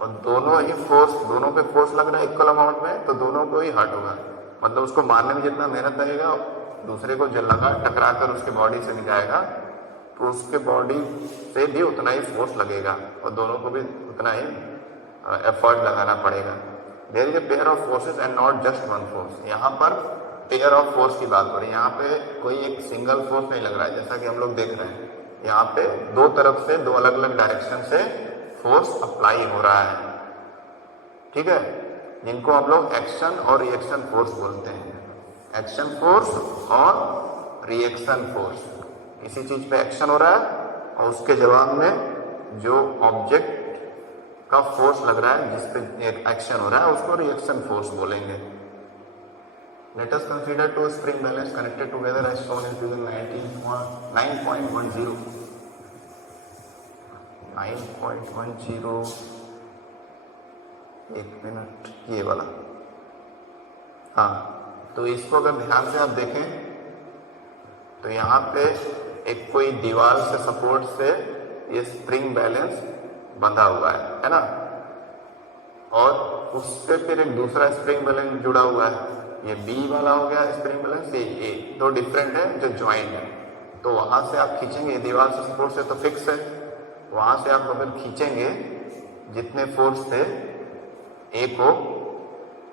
और दोनों ही फोर्स, दोनों पे फोर्स लग रहा है इक्वल अमाउंट में, तो दोनों को ही हर्ट होगा। मतलब उसको मारने में जितना मेहनत लगेगा, दूसरे को जल लगा टकरा कर उसके बॉडी से नहीं जाएगा, तो उसके बॉडी से भी उतना ही फोर्स लगेगा और दोनों को भी उतना ही एफर्ट लगाना पड़ेगा। There is a pair of forces and not just one force. यहाँ पर पेयर ऑफ फोर्स की बात हो रही है, यहाँ पे कोई एक सिंगल फोर्स नहीं लग रहा है, जैसा कि हम लोग देख रहे हैं यहाँ पे दो तरफ से, दो अलग अलग डायरेक्शन से फोर्स अप्लाई हो रहा है, ठीक है, जिनको हम लोग एक्शन और रिएक्शन फोर्स बोलते हैं। एक्शन फोर्स और रिएक्शन फोर्स, किसी चीज पे एक्शन हो रहा है और उसके जवाब में जो ऑब्जेक्ट का फोर्स लग रहा है, जिस पे एक एक्शन हो रहा है, उसको रिएक्शन फोर्स बोलेंगे। Let us consider two spring balance connected together as shown in figure 9.10 एक मिनट, ये वाला, हाँ। तो इसको अगर ध्यान से आप देखें तो यहाँ पे एक कोई दीवार से सपोर्ट से ये स्प्रिंग बैलेंस बंधा हुआ है ना, और उससे फिर एक दूसरा स्प्रिंग बैलेंस जुड़ा हुआ है, ये बी वाला हो गया स्प्रिंग बैलेंस, ये ए, दो डिफरेंट है जो ज्वाइंट है। तो वहां से आप खींचेंगे, दीवार से सपोर्ट से तो फिक्स है, वहां से आप अगर खींचेंगे जितने फोर्स थे ए को,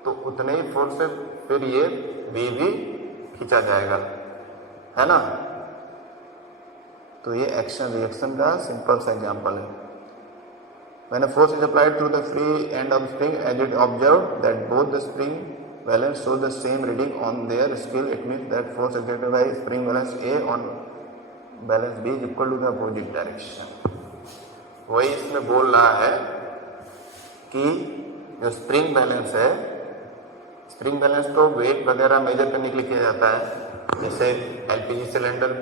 तो उतने ही फोर्स से फिर ये बी भी खींचा जाएगा, है ना। तो ये एक्शन रिएक्शन का सिंपल सा एग्जांपल है। When a force is applied through the free end of spring, as it observed that both the spring balance show the same reading on their scale, it means that force exerted by spring balance A on balance B is equal to the opposite direction. वही इसमें बोल रहा है कि जो spring balance है, spring balance तो wait वगैरह मेजर करने के लिए किया जाता है, जैसे एलपीजी सिलेंडर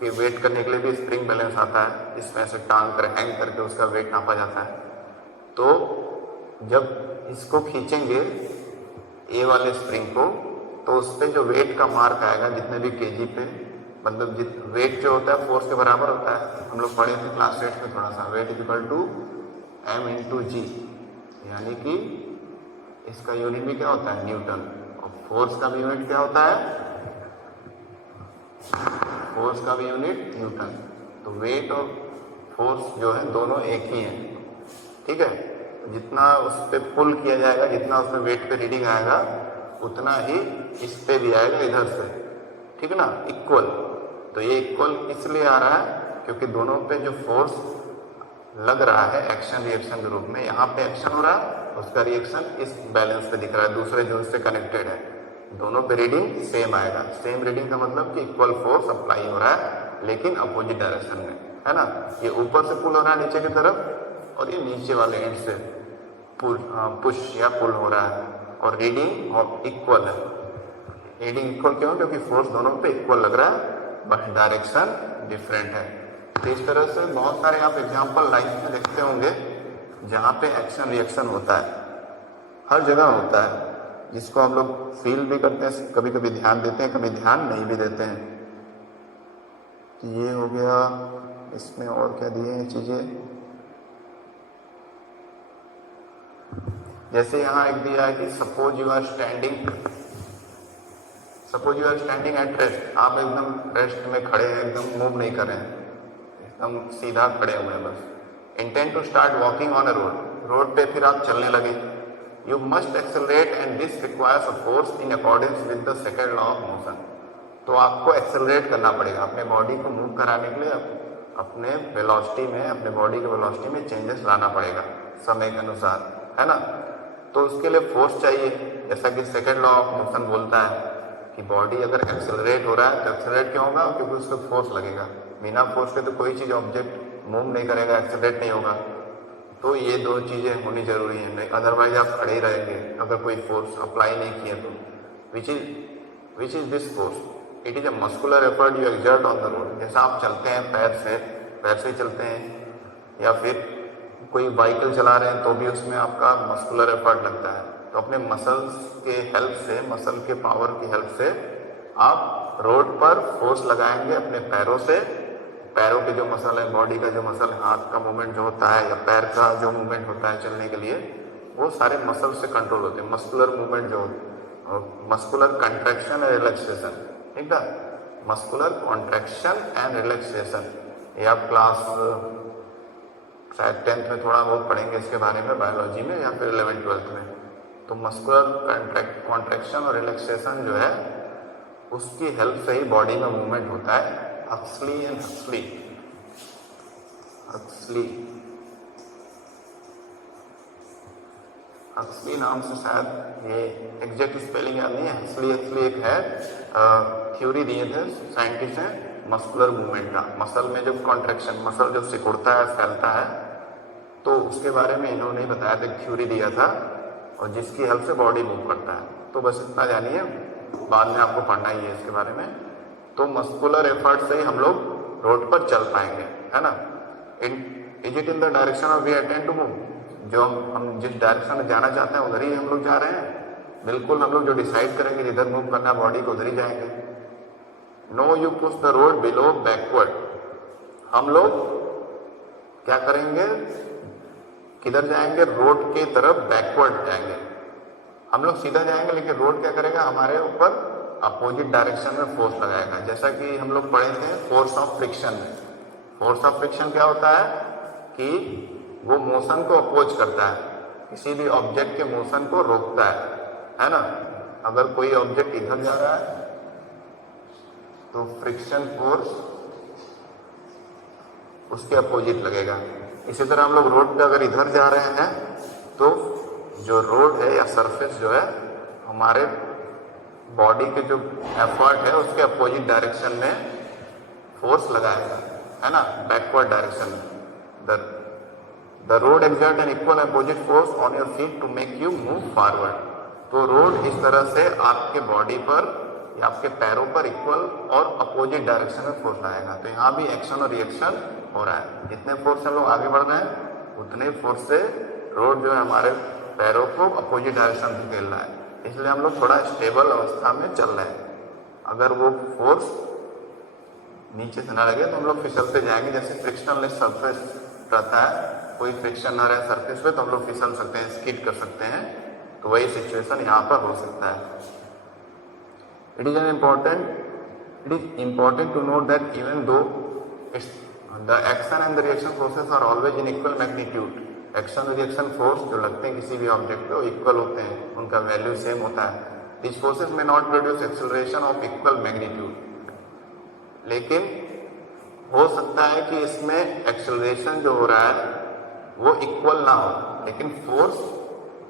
के वेट करने के लिए भी स्प्रिंग बैलेंस आता है, इसमें से टांग कर हैंग करके उसका वेट नापा जाता है। तो जब इसको खींचेंगे ए वाले स्प्रिंग को, तो उस पर जो वेट का मार्क आएगा जितने भी केजी पे, मतलब वेट जो होता है फोर्स के बराबर होता है, हम लोग पढ़े थे क्लास 8 में थोड़ा सा, weight equal to M into G, यानी कि इसका यूनिट भी क्या होता है, न्यूटन, और फोर्स का भी यूनिट क्या होता है, फोर्स का भी यूनिट न्यूटन। तो वेट और फोर्स जो है दोनों एक ही हैं, ठीक है। जितना उस पर पुल किया जाएगा, जितना उसमें वेट पे रीडिंग आएगा, उतना ही इस पे भी आएगा इधर से, ठीक है ना, इक्वल। तो ये इक्वल इसलिए आ रहा है क्योंकि दोनों पे जो फोर्स लग रहा है एक्शन रिएक्शन के रूप में, यहाँ पे एक्शन हो रहा है, उसका रिएक्शन इस बैलेंस पे दिख रहा है, दूसरे जो इससे कनेक्टेड है, दोनों पे रीडिंग सेम आएगा। सेम रीडिंग का मतलब कि इक्वल फोर्स अप्लाई हो रहा है लेकिन अपोजिट डायरेक्शन में, है ना। ये ऊपर से पुल हो रहा है नीचे की तरफ, और ये नीचे वाले एंड से पुश या पुल हो रहा है, और रीडिंग और इक्वल है। रीडिंग इक्वल क्यों, क्योंकि फोर्स दोनों पे इक्वल लग रहा है, बट डायरेक्शन डिफरेंट है। तो इस तरह से बहुत सारे आप एग्जाम्पल लाइफ में देखते होंगे जहाँ पे एक्शन रिएक्शन होता है, हर जगह होता है, जिसको हम लोग फील भी करते हैं, कभी कभी ध्यान देते हैं, कभी ध्यान नहीं भी देते हैं। तो ये हो गया इसमें और क्या दिए हैं चीज़ें, जैसे यहाँ एक दिया है कि suppose you are standing at rest, आप एकदम रेस्ट में खड़े हैं, एकदम मूव नहीं कर रहे हैं, एकदम सीधा खड़े हुए हैं बस। Intent to start walking on a road पे फिर आप चलने लगे, you must accelerate and this requires a force in accordance with the second law of motion. तो आपको एक्सेलरेट करना पड़ेगा, अपने बॉडी को मूव कराने के लिए अपने वेलोसिटी में, अपने बॉडी के वेलोसिटी में चेंजेस लाना पड़ेगा समय के अनुसार, है ना। तो उसके लिए फोर्स चाहिए, जैसा कि सेकंड लॉ ऑफ मोशन बोलता है कि बॉडी अगर एक्सेलरेट हो रहा है तो एक्सेलरेट क्यों होगा, क्योंकि उसको फोर्स लगेगा। बिना फोर्स के तो कोई चीज़ ऑब्जेक्ट मूव नहीं करेगा, एक्सेलरेट नहीं होगा। तो ये दो चीज़ें होनी जरूरी है, नहीं अदरवाइज आप खड़े ही रहेंगे अगर कोई फोर्स अप्लाई नहीं किए तो। Which is this force, it is a muscular effort you exert on the road. जैसा आप चलते हैं पैर से चलते हैं, या फिर कोई व्हीकल चला रहे हैं तो भी उसमें आपका मस्कुलर एफर्ट लगता है। तो अपने मसल्स के हेल्प से, मसल के पावर की हेल्प से आप रोड पर फोर्स लगाएंगे अपने पैरों से। पैरों के जो मसल है, बॉडी का जो मसल, हाथ का मूवमेंट जो होता है या पैर का जो मूवमेंट होता है चलने के लिए, वो सारे मसल से कंट्रोल होते हैं। मस्कुलर मूवमेंट जो मस्कुलर कंट्रैक्शन एंड रिलैक्सेशन, ठीक है, मस्कुलर कॉन्ट्रैक्शन एंड रिलैक्सेशन। ये आप क्लास शायद 10th में थोड़ा बहुत पढ़ेंगे इसके बारे में, बायोलॉजी में या फिर 11th-12th में। तो मस्कुलर कॉन्ट्रैक्शन और रिलैक्सेशन जो है उसकी हेल्प से ही बॉडी में मूवमेंट होता है। हक्सली एंड हक्सली नाम से शायद, ये एग्जैक्ट स्पेलिंग याद नहीं है। हक्सली एक है, थ्योरी दिए थे साइंटिस्ट हैं मस्कुलर मूवमेंट का। मसल में जब कॉन्ट्रैक्शन, मसल जब सिकुड़ता है, फैलता है, तो उसके बारे में इन्होंने बताया था, थ्योरी दिया था, और जिसकी हेल्प से बॉडी मूव करता है। तो बस इतना जानिए, बाद में आपको पढ़ना ही है इसके बारे में। तो मस्कुलर एफर्ट से ही हम लोग रोड पर चल पाएंगे, है ना। Is it in the direction of we attend to move, जो हम जिस डायरेक्शन में जाना चाहते हैं उधर ही हम लोग जा रहे हैं। बिल्कुल हम लोग जो डिसाइड करेंगे जिधर मूव करना है बॉडी को, उधर ही जाएंगे। No you push the road below backward, हम लोग क्या करेंगे, किधर जाएंगे, रोड के तरफ बैकवर्ड जाएंगे। हम लोग सीधा जाएंगे, लेकिन रोड क्या करेगा, हमारे ऊपर अपोजिट डायरेक्शन में फोर्स लगाएगा। जैसा कि हम लोग पढ़े थे फोर्स ऑफ फ्रिक्शन में। फोर्स ऑफ फ्रिक्शन क्या होता है कि वो मोशन को अपोज करता है, किसी भी ऑब्जेक्ट के मोशन को रोकता है ना। अगर कोई ऑब्जेक्ट इधर जा रहा है तो फ्रिक्शन फोर्स उसके अपोजिट लगेगा। इसी तरह हम लोग रोड पे अगर इधर जा रहे हैं तो जो रोड है या सरफेस जो है हमारे बॉडी के जो एफर्ट है उसके अपोजिट डायरेक्शन में फोर्स लगाएगा, है ना, बैकवर्ड डायरेक्शन में। The road exert an equal opposite force on your feet to make you move forward. तो रोड इस तरह से आपके बॉडी पर या आपके पैरों पर इक्वल और अपोजिट डायरेक्शन में फोर्स लाएगा। तो यहाँ भी एक्शन और रिएक्शन हो रहा है। जितने फोर्स से हम लोग आगे बढ़ रहे हैं उतने फोर्स से रोड जो है हमारे पैरों को अपोजिट डायरेक्शन में धकेल रहा है। इसलिए हम लोग थोड़ा स्टेबल अवस्था में चल रहे हैं। अगर वो फोर्स नीचे से ना लगे तो हम लोग फिसलते जाएंगे। जैसे फ्रिक्शनलेस सरफेस रहता है, कोई फ्रिक्शन ना रहे सरफेस पे तो हम लोग फिसल सकते हैं, स्किड कर सकते हैं। तो वही सिचुएशन यहाँ पर हो सकता है। It is important to note that even though the action and the reaction forces are always in equal magnitude. Action और रिएक्शन फोर्स जो लगते हैं किसी भी ऑब्जेक्ट पे वो इक्वल होते हैं, उनका वैल्यू सेम होता है। दिस फोर्सेस में not produce acceleration of equal magnitude, लेकिन हो सकता है कि इसमें एक्सेलरेशन जो हो रहा है वो इक्वल ना हो, लेकिन फोर्स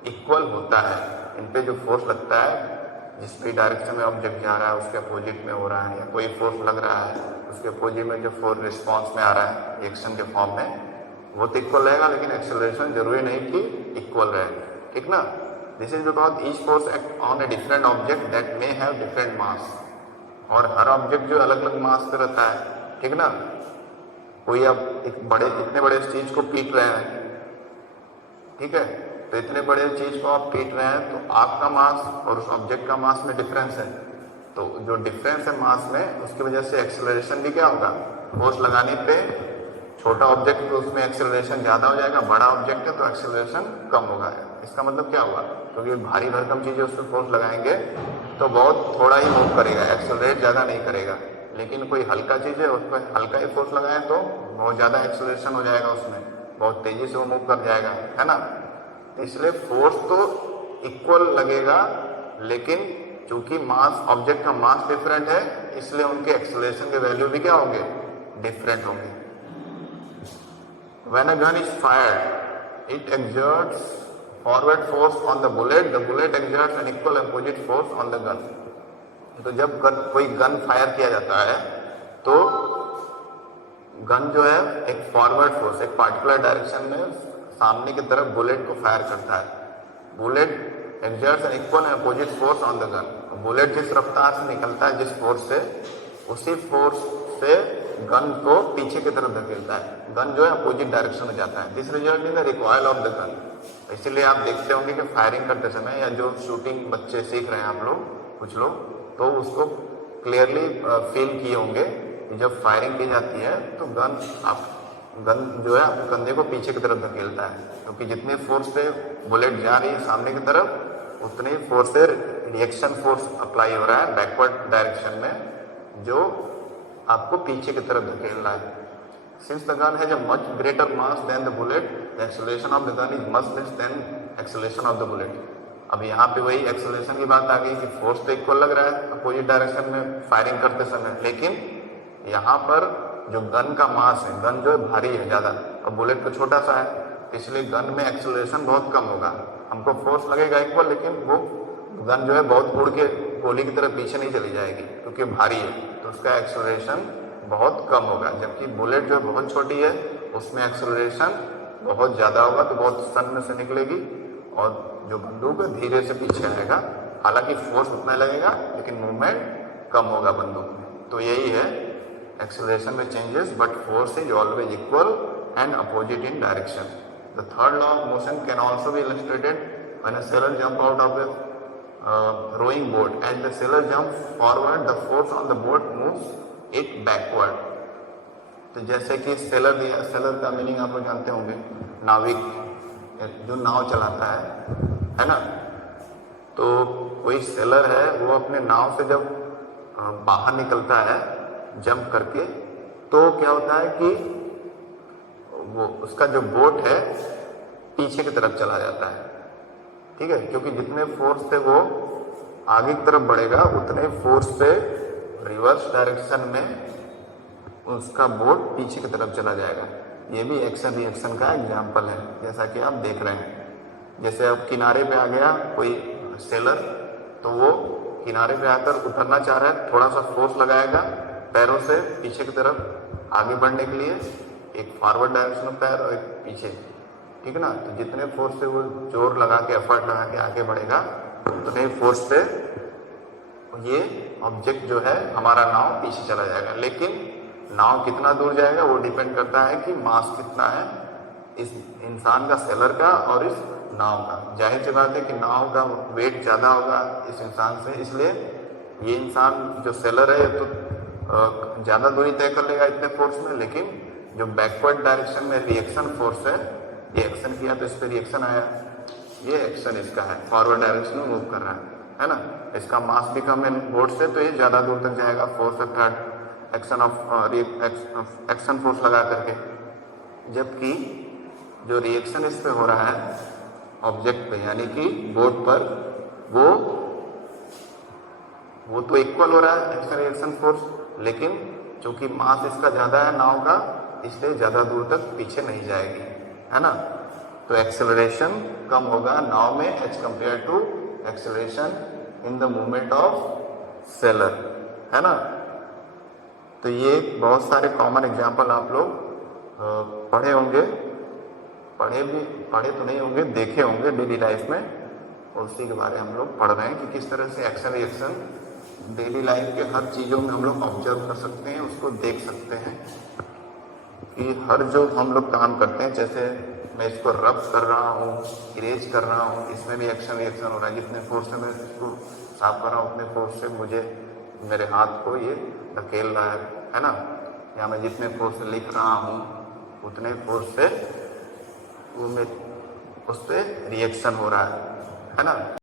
इक्वल होता है। इन पे जो फोर्स लगता है, जिस भी डायरेक्शन में ऑब्जेक्ट जा रहा है उसके अपोजिट में हो रहा है, या कोई फोर्स लग रहा है उसके अपोजिट में जो फोर्स रिस्पॉन्स में आ रहा है रिएक्शन के फॉर्म में, वो तो इक्वल रहेगा, लेकिन एक्सेलरेशन जरूरी नहीं कि इक्वल रहे, ठीक ना। This is because each force act on a different object that may have different mass. और हर ऑब्जेक्ट जो अलग अलग मास पे रहता है, ठीक ना। कोई अब इतने बड़े चीज को पीट रहे हैं, ठीक है, तो इतने बड़े चीज को आप पीट रहे हैं तो आपका मास और उस ऑब्जेक्ट का मास में डिफरेंस है। तो जो डिफरेंस है मास में, उसकी वजह से एक्सेलरेशन भी क्या होगा, फोर्स लगाने पे छोटा ऑब्जेक्ट तो उसमें एक्सेलरेशन ज़्यादा हो जाएगा, बड़ा ऑब्जेक्ट है तो एक्सेलरेशन कम होगा। इसका मतलब क्या हुआ, क्योंकि भारी भरकम चीज़ें उस पर फोर्स लगाएंगे तो बहुत थोड़ा ही मूव करेगा, एक्सेलरेट ज़्यादा नहीं करेगा। लेकिन कोई हल्का चीज़ है उस पर हल्का ही फोर्स लगाएं तो बहुत ज़्यादा एक्सेलरेशन हो जाएगा, उसमें बहुत तेज़ी से वो मूव कर जाएगा, है ना। इसलिए फोर्स तो इक्वल लगेगा, लेकिन चूंकि मास, ऑब्जेक्ट का मास डिफरेंट है, इसलिए उनके एक्सेलरेशन के वैल्यू भी क्या होंगे, डिफरेंट होंगे। When a gun is fired, it exerts forward force on the bullet exerts an equal opposite force on the gun. तो जब कोई गन फायर किया जाता है तो गन जो है एक फॉरवर्ड फोर्स, एक पार्टिकुलर डायरेक्शन में सामने की तरफ बुलेट को फायर करता है। Bullet exerts an equal and opposite force on the gun. Bullet जिस रफ्तार से निकलता है, जिस फोर्स से, उसी फोर्स से गन को पीछे की तरफ धकेलता है। गन जो है अपोजिट डायरेक्शन में जाता है। This result in the recoil of the gun. इसीलिए आप देखते होंगे कि फायरिंग करते समय या जो शूटिंग बच्चे सीख रहे हैं आप लोग, कुछ लोग, तो उसको क्लियरली फील किए होंगे कि जब फायरिंग की जाती है तो गन जो है कंधे को पीछे की तरफ धकेलता है, क्योंकि जितने फोर्स से बुलेट जा रही है सामने की तरफ, उतने ही फोर्स से रिएक्शन फोर्स अप्लाई हो रहा है बैकवर्ड डायरेक्शन में, जो आपको पीछे की तरफ धकेल रहा है। Since the gun has a much greater mass than the bullet, the acceleration of the gun is much less than acceleration of the bullet. अब यहाँ पे वही एक्सेलरेशन की बात आ गई कि फोर्स तो इक्वल लग रहा है अपोजिट डायरेक्शन में फायरिंग करते समय, लेकिन यहाँ पर जो गन का मास है, गन जो है भारी है ज़्यादा और बुलेट तो छोटा सा है, इसलिए गन में एक्सेलरेशन बहुत कम होगा। हमको फोर्स लगेगा इक्वल, लेकिन वो गन जो है बहुत उड़ के गोली की तरफ पीछे नहीं चली जाएगी क्योंकि भारी है, तो उसका एक्सेलरेशन बहुत कम होगा। जबकि बुलेट जो बहुत छोटी है उसमें एक्सेलरेशन बहुत ज़्यादा होगा, तो बहुत सन्न से निकलेगी और जो बंदूक है धीरे से पीछे आएगा। हालांकि फोर्स उतना लगेगा लेकिन मूवमेंट कम होगा बंदूक में। तो यही है एक्सेलरेशन में changes, but force is always equal and opposite in direction. The third law of motion can also be illustrated when a seller jump out of the rowing boat. As the sailor jumps forward, the force on the boat moves it backward. तो जैसे कि seller दिया, seller का meaning आप लोग जानते होंगे, नाविक, जो नाव चलाता है ना। तो कोई सेलर है, वो अपने नाव से जब बाहर निकलता है जंप करके, तो क्या होता है कि वो उसका जो बोट है पीछे की तरफ चला जाता है, ठीक है, क्योंकि जितने फोर्स से वो आगे की तरफ बढ़ेगा उतने फोर्स से रिवर्स डायरेक्शन में उसका बोट पीछे की तरफ चला जाएगा। ये भी एक्शन रिएक्शन का एग्जाम्पल है, जैसा कि आप देख रहे हैं। जैसे अब किनारे पे आ गया कोई सेलर, तो वो किनारे पे आकर उतरना चाह रहा है, थोड़ा सा फोर्स लगाएगा पैरों से पीछे की तरफ आगे बढ़ने के लिए, एक फॉरवर्ड डायरेक्शन में पैर और एक पीछे, ठीक है ना। तो जितने फोर्स से वो जोर लगा के, एफर्ट लगा के आगे बढ़ेगा, उतने फोर्स से ये ऑब्जेक्ट जो है हमारा नाव पीछे चला जाएगा। लेकिन नाव कितना दूर जाएगा वो डिपेंड करता है कि मास कितना है इस इंसान का, सेलर का और इस नाव का। जाहिर सी बात है कि नाव का वेट ज़्यादा होगा इस इंसान से, इसलिए ये इंसान जो सेलर है तो ज़्यादा दूरी तय कर लेगा इतने फोर्स में। लेकिन जो बैकवर्ड डायरेक्शन में रिएक्शन फोर्स है, ये एक्शन किया तो इस पर रिएक्शन आया, ये एक्शन इसका है, फॉरवर्ड डायरेक्शन में मूव कर रहा है ना। इसका मास भी कम है बोट से, तो ये ज़्यादा दूर तक जाएगा फोर्स अर्थात एक्शन ऑफ एक्शन फोर्स लगा करके। जबकि जो रिएक्शन इस पे हो रहा है ऑब्जेक्ट पे, यानी कि बोट पर, वो तो इक्वल हो रहा है एक्शन रिएक्शन फोर्स, लेकिन चूंकि मास इसका ज़्यादा है नाव का, इसलिए ज़्यादा दूर तक पीछे नहीं जाएगी, है ना। तो एक्सेलरेशन कम होगा नाव में as compare to acceleration in the movement of sailor, है ना। तो ये बहुत सारे कॉमन एग्जांपल आप लोग पढ़े होंगे, पढ़े तो नहीं होंगे, देखे होंगे डेली लाइफ में, और उसी के बारे में हम लोग पढ़ रहे हैं कि किस तरह से एक्शन रिएक्शन डेली लाइफ के हर चीज़ों में हम लोग ऑब्जर्व कर सकते हैं, उसको देख सकते हैं कि हर जो हम लोग काम करते हैं, जैसे मैं इसको रब कर रहा हूँ, इरेज कर रहा हूँ, इसमें भी एक्शन रिएक्शन हो रहा है। जितने फोर्स से मैं इसको साफ कर रहा हूँ उतने फोर्स से मुझे मेरे हाथ को ये धकेल रहा है ना। या मैं जितने फोर्स से लिख रहा हूँ उतने फोर्स से वो में उस पर रिएक्शन हो रहा है ना।